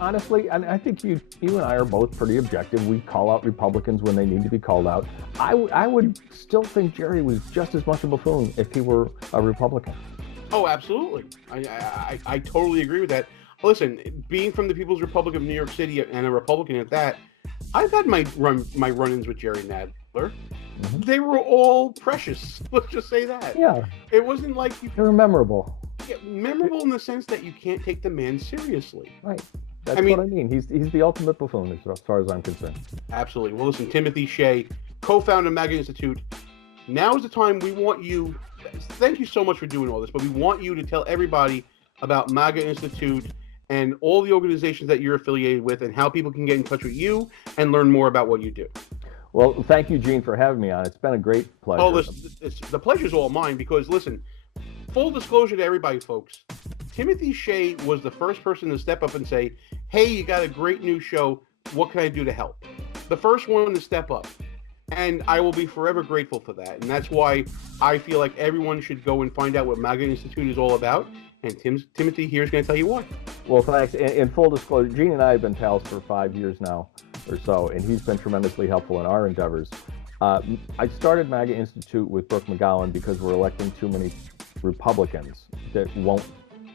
Honestly, and I think you and I are both pretty objective. We call out Republicans when they need to be called out. I would still think Jerry was just as much a buffoon if he were a Republican. Oh, absolutely. I totally agree with that. Listen, being from the People's Republic of New York City and a Republican at that, I've had my run-ins with Jerry Nadler. Mm-hmm. They were all precious. Let's just say that. Yeah. It wasn't like they were memorable. Yeah, memorable in the sense that you can't take the man seriously. Right. That's what I mean. He's the ultimate buffoon as far as I'm concerned. Absolutely. Well, listen, Timothy Shea, co-founder of MAGA Institute. Now is the time we want you. Thank you so much for doing all this, but we want you to tell everybody about MAGA Institute and all the organizations that you're affiliated with and how people can get in touch with you and learn more about what you do. Well, thank you, Gene, for having me on. It's been a great pleasure. Oh, listen, the pleasure's all mine because, listen, full disclosure to everybody, folks, Timothy Shea was the first person to step up and say, hey, you got a great new show. What can I do to help? The first one to step up. And I will be forever grateful for that. And that's why I feel like everyone should go and find out what MAGA Institute is all about. And Timothy here is going to tell you why. Well, thanks. In full disclosure, Gene and I have been pals for 5 years now or so, and he's been tremendously helpful in our endeavors. I started MAGA Institute with Brooke McGowan because we're electing too many Republicans that won't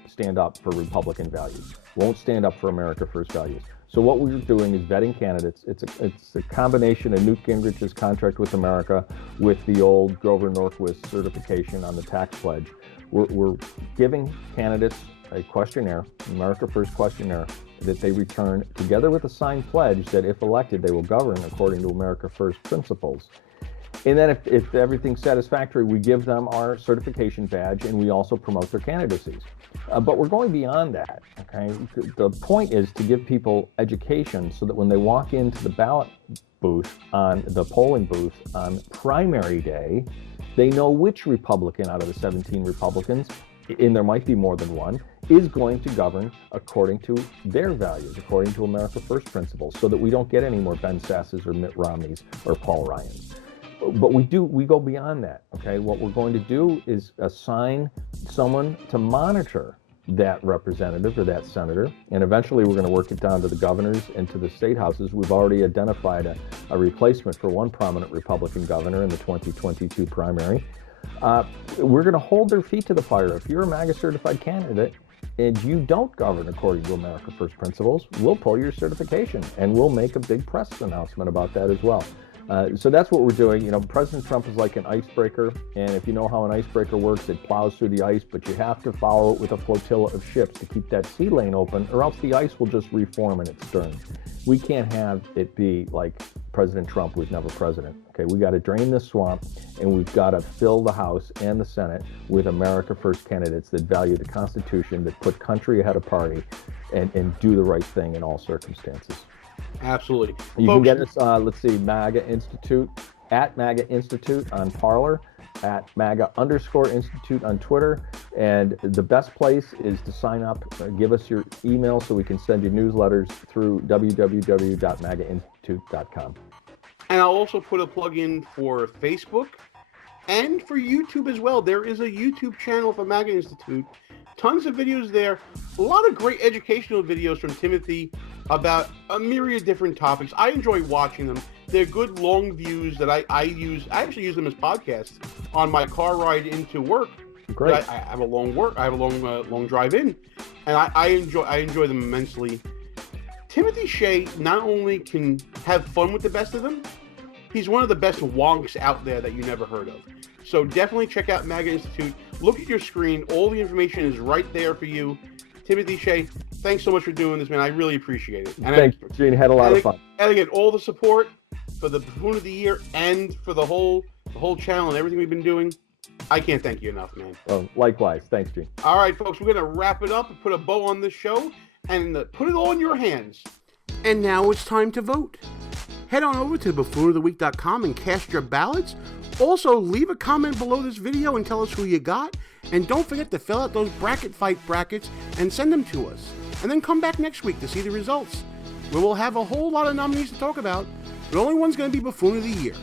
stand up for Republican values, won't stand up for America First values. So what we're doing is vetting candidates. It's a combination of Newt Gingrich's contract with America with the old Grover Norquist certification on the tax pledge. We're giving candidates a questionnaire, America First questionnaire, that they return together with a signed pledge that if elected, they will govern according to America First principles. And then if everything's satisfactory, we give them our certification badge and we also promote their candidacies. But we're going beyond that, okay? The point is to give people education so that when they walk into the ballot booth, on the polling booth on primary day, they know which Republican out of the 17 Republicans, and there might be more than one, is going to govern according to their values, according to America First principles, so that we don't get any more Ben Sasses or Mitt Romneys or Paul Ryans. But we go beyond that, okay? What we're going to do is assign someone to monitor that representative or that senator, and eventually we're going to work it down to the governors and to the state houses. We've already identified a replacement for one prominent Republican governor in the 2022 primary. We're going to hold their feet to the fire. If you're a MAGA certified candidate and you don't govern according to America First principles, we'll pull your certification, and we'll make a big press announcement about that as well. So that's what we're doing. You know, President Trump is like an icebreaker, and if you know how an icebreaker works, it plows through the ice, but you have to follow it with a flotilla of ships to keep that sea lane open, or else the ice will just reform in its stern. We can't have it be like President Trump was never president. Okay, we got to drain this swamp, and we've got to fill the House and the Senate with America First candidates that value the Constitution, that put country ahead of party, and do the right thing in all circumstances. Absolutely. You can get us, let's see, MAGA Institute, at MAGA Institute on Parler, at MAGA_Institute on Twitter. And the best place is to sign up, give us your email so we can send you newsletters through www.magainstitute.com. And I'll also put a plug in for Facebook and for YouTube as well. There is a YouTube channel for MAGA Institute. Tons of videos there. A lot of great educational videos from Timothy about a myriad of different topics. I enjoy watching them. They're good long views that I use. I actually use them as podcasts on my car ride into work. Great. I have a long long drive in, and I enjoy them immensely. Timothy Shea not only can have fun with the best of them, he's one of the best wonks out there that you never heard of. So definitely check out MAGA Institute. Look at your screen. All the information is right there for you. Timothy Shea, thanks so much for doing this, man. I really appreciate it. And Thanks, Gene. Had a lot of fun. And again, all the support for the Buffoon of the Year and for the whole channel and everything we've been doing. I can't thank you enough, man. Well, likewise. Thanks, Gene. All right, folks, we're going to wrap it up and put a bow on this show and put it all in your hands. And now it's time to vote. Head on over to buffoonoftheweek.com and cast your ballots. Also, leave a comment below this video and tell us who you got. And don't forget to fill out those bracket fight brackets and send them to us. And then come back next week to see the results, where we'll have a whole lot of nominees to talk about, but only one's going to be Buffoon of the Year.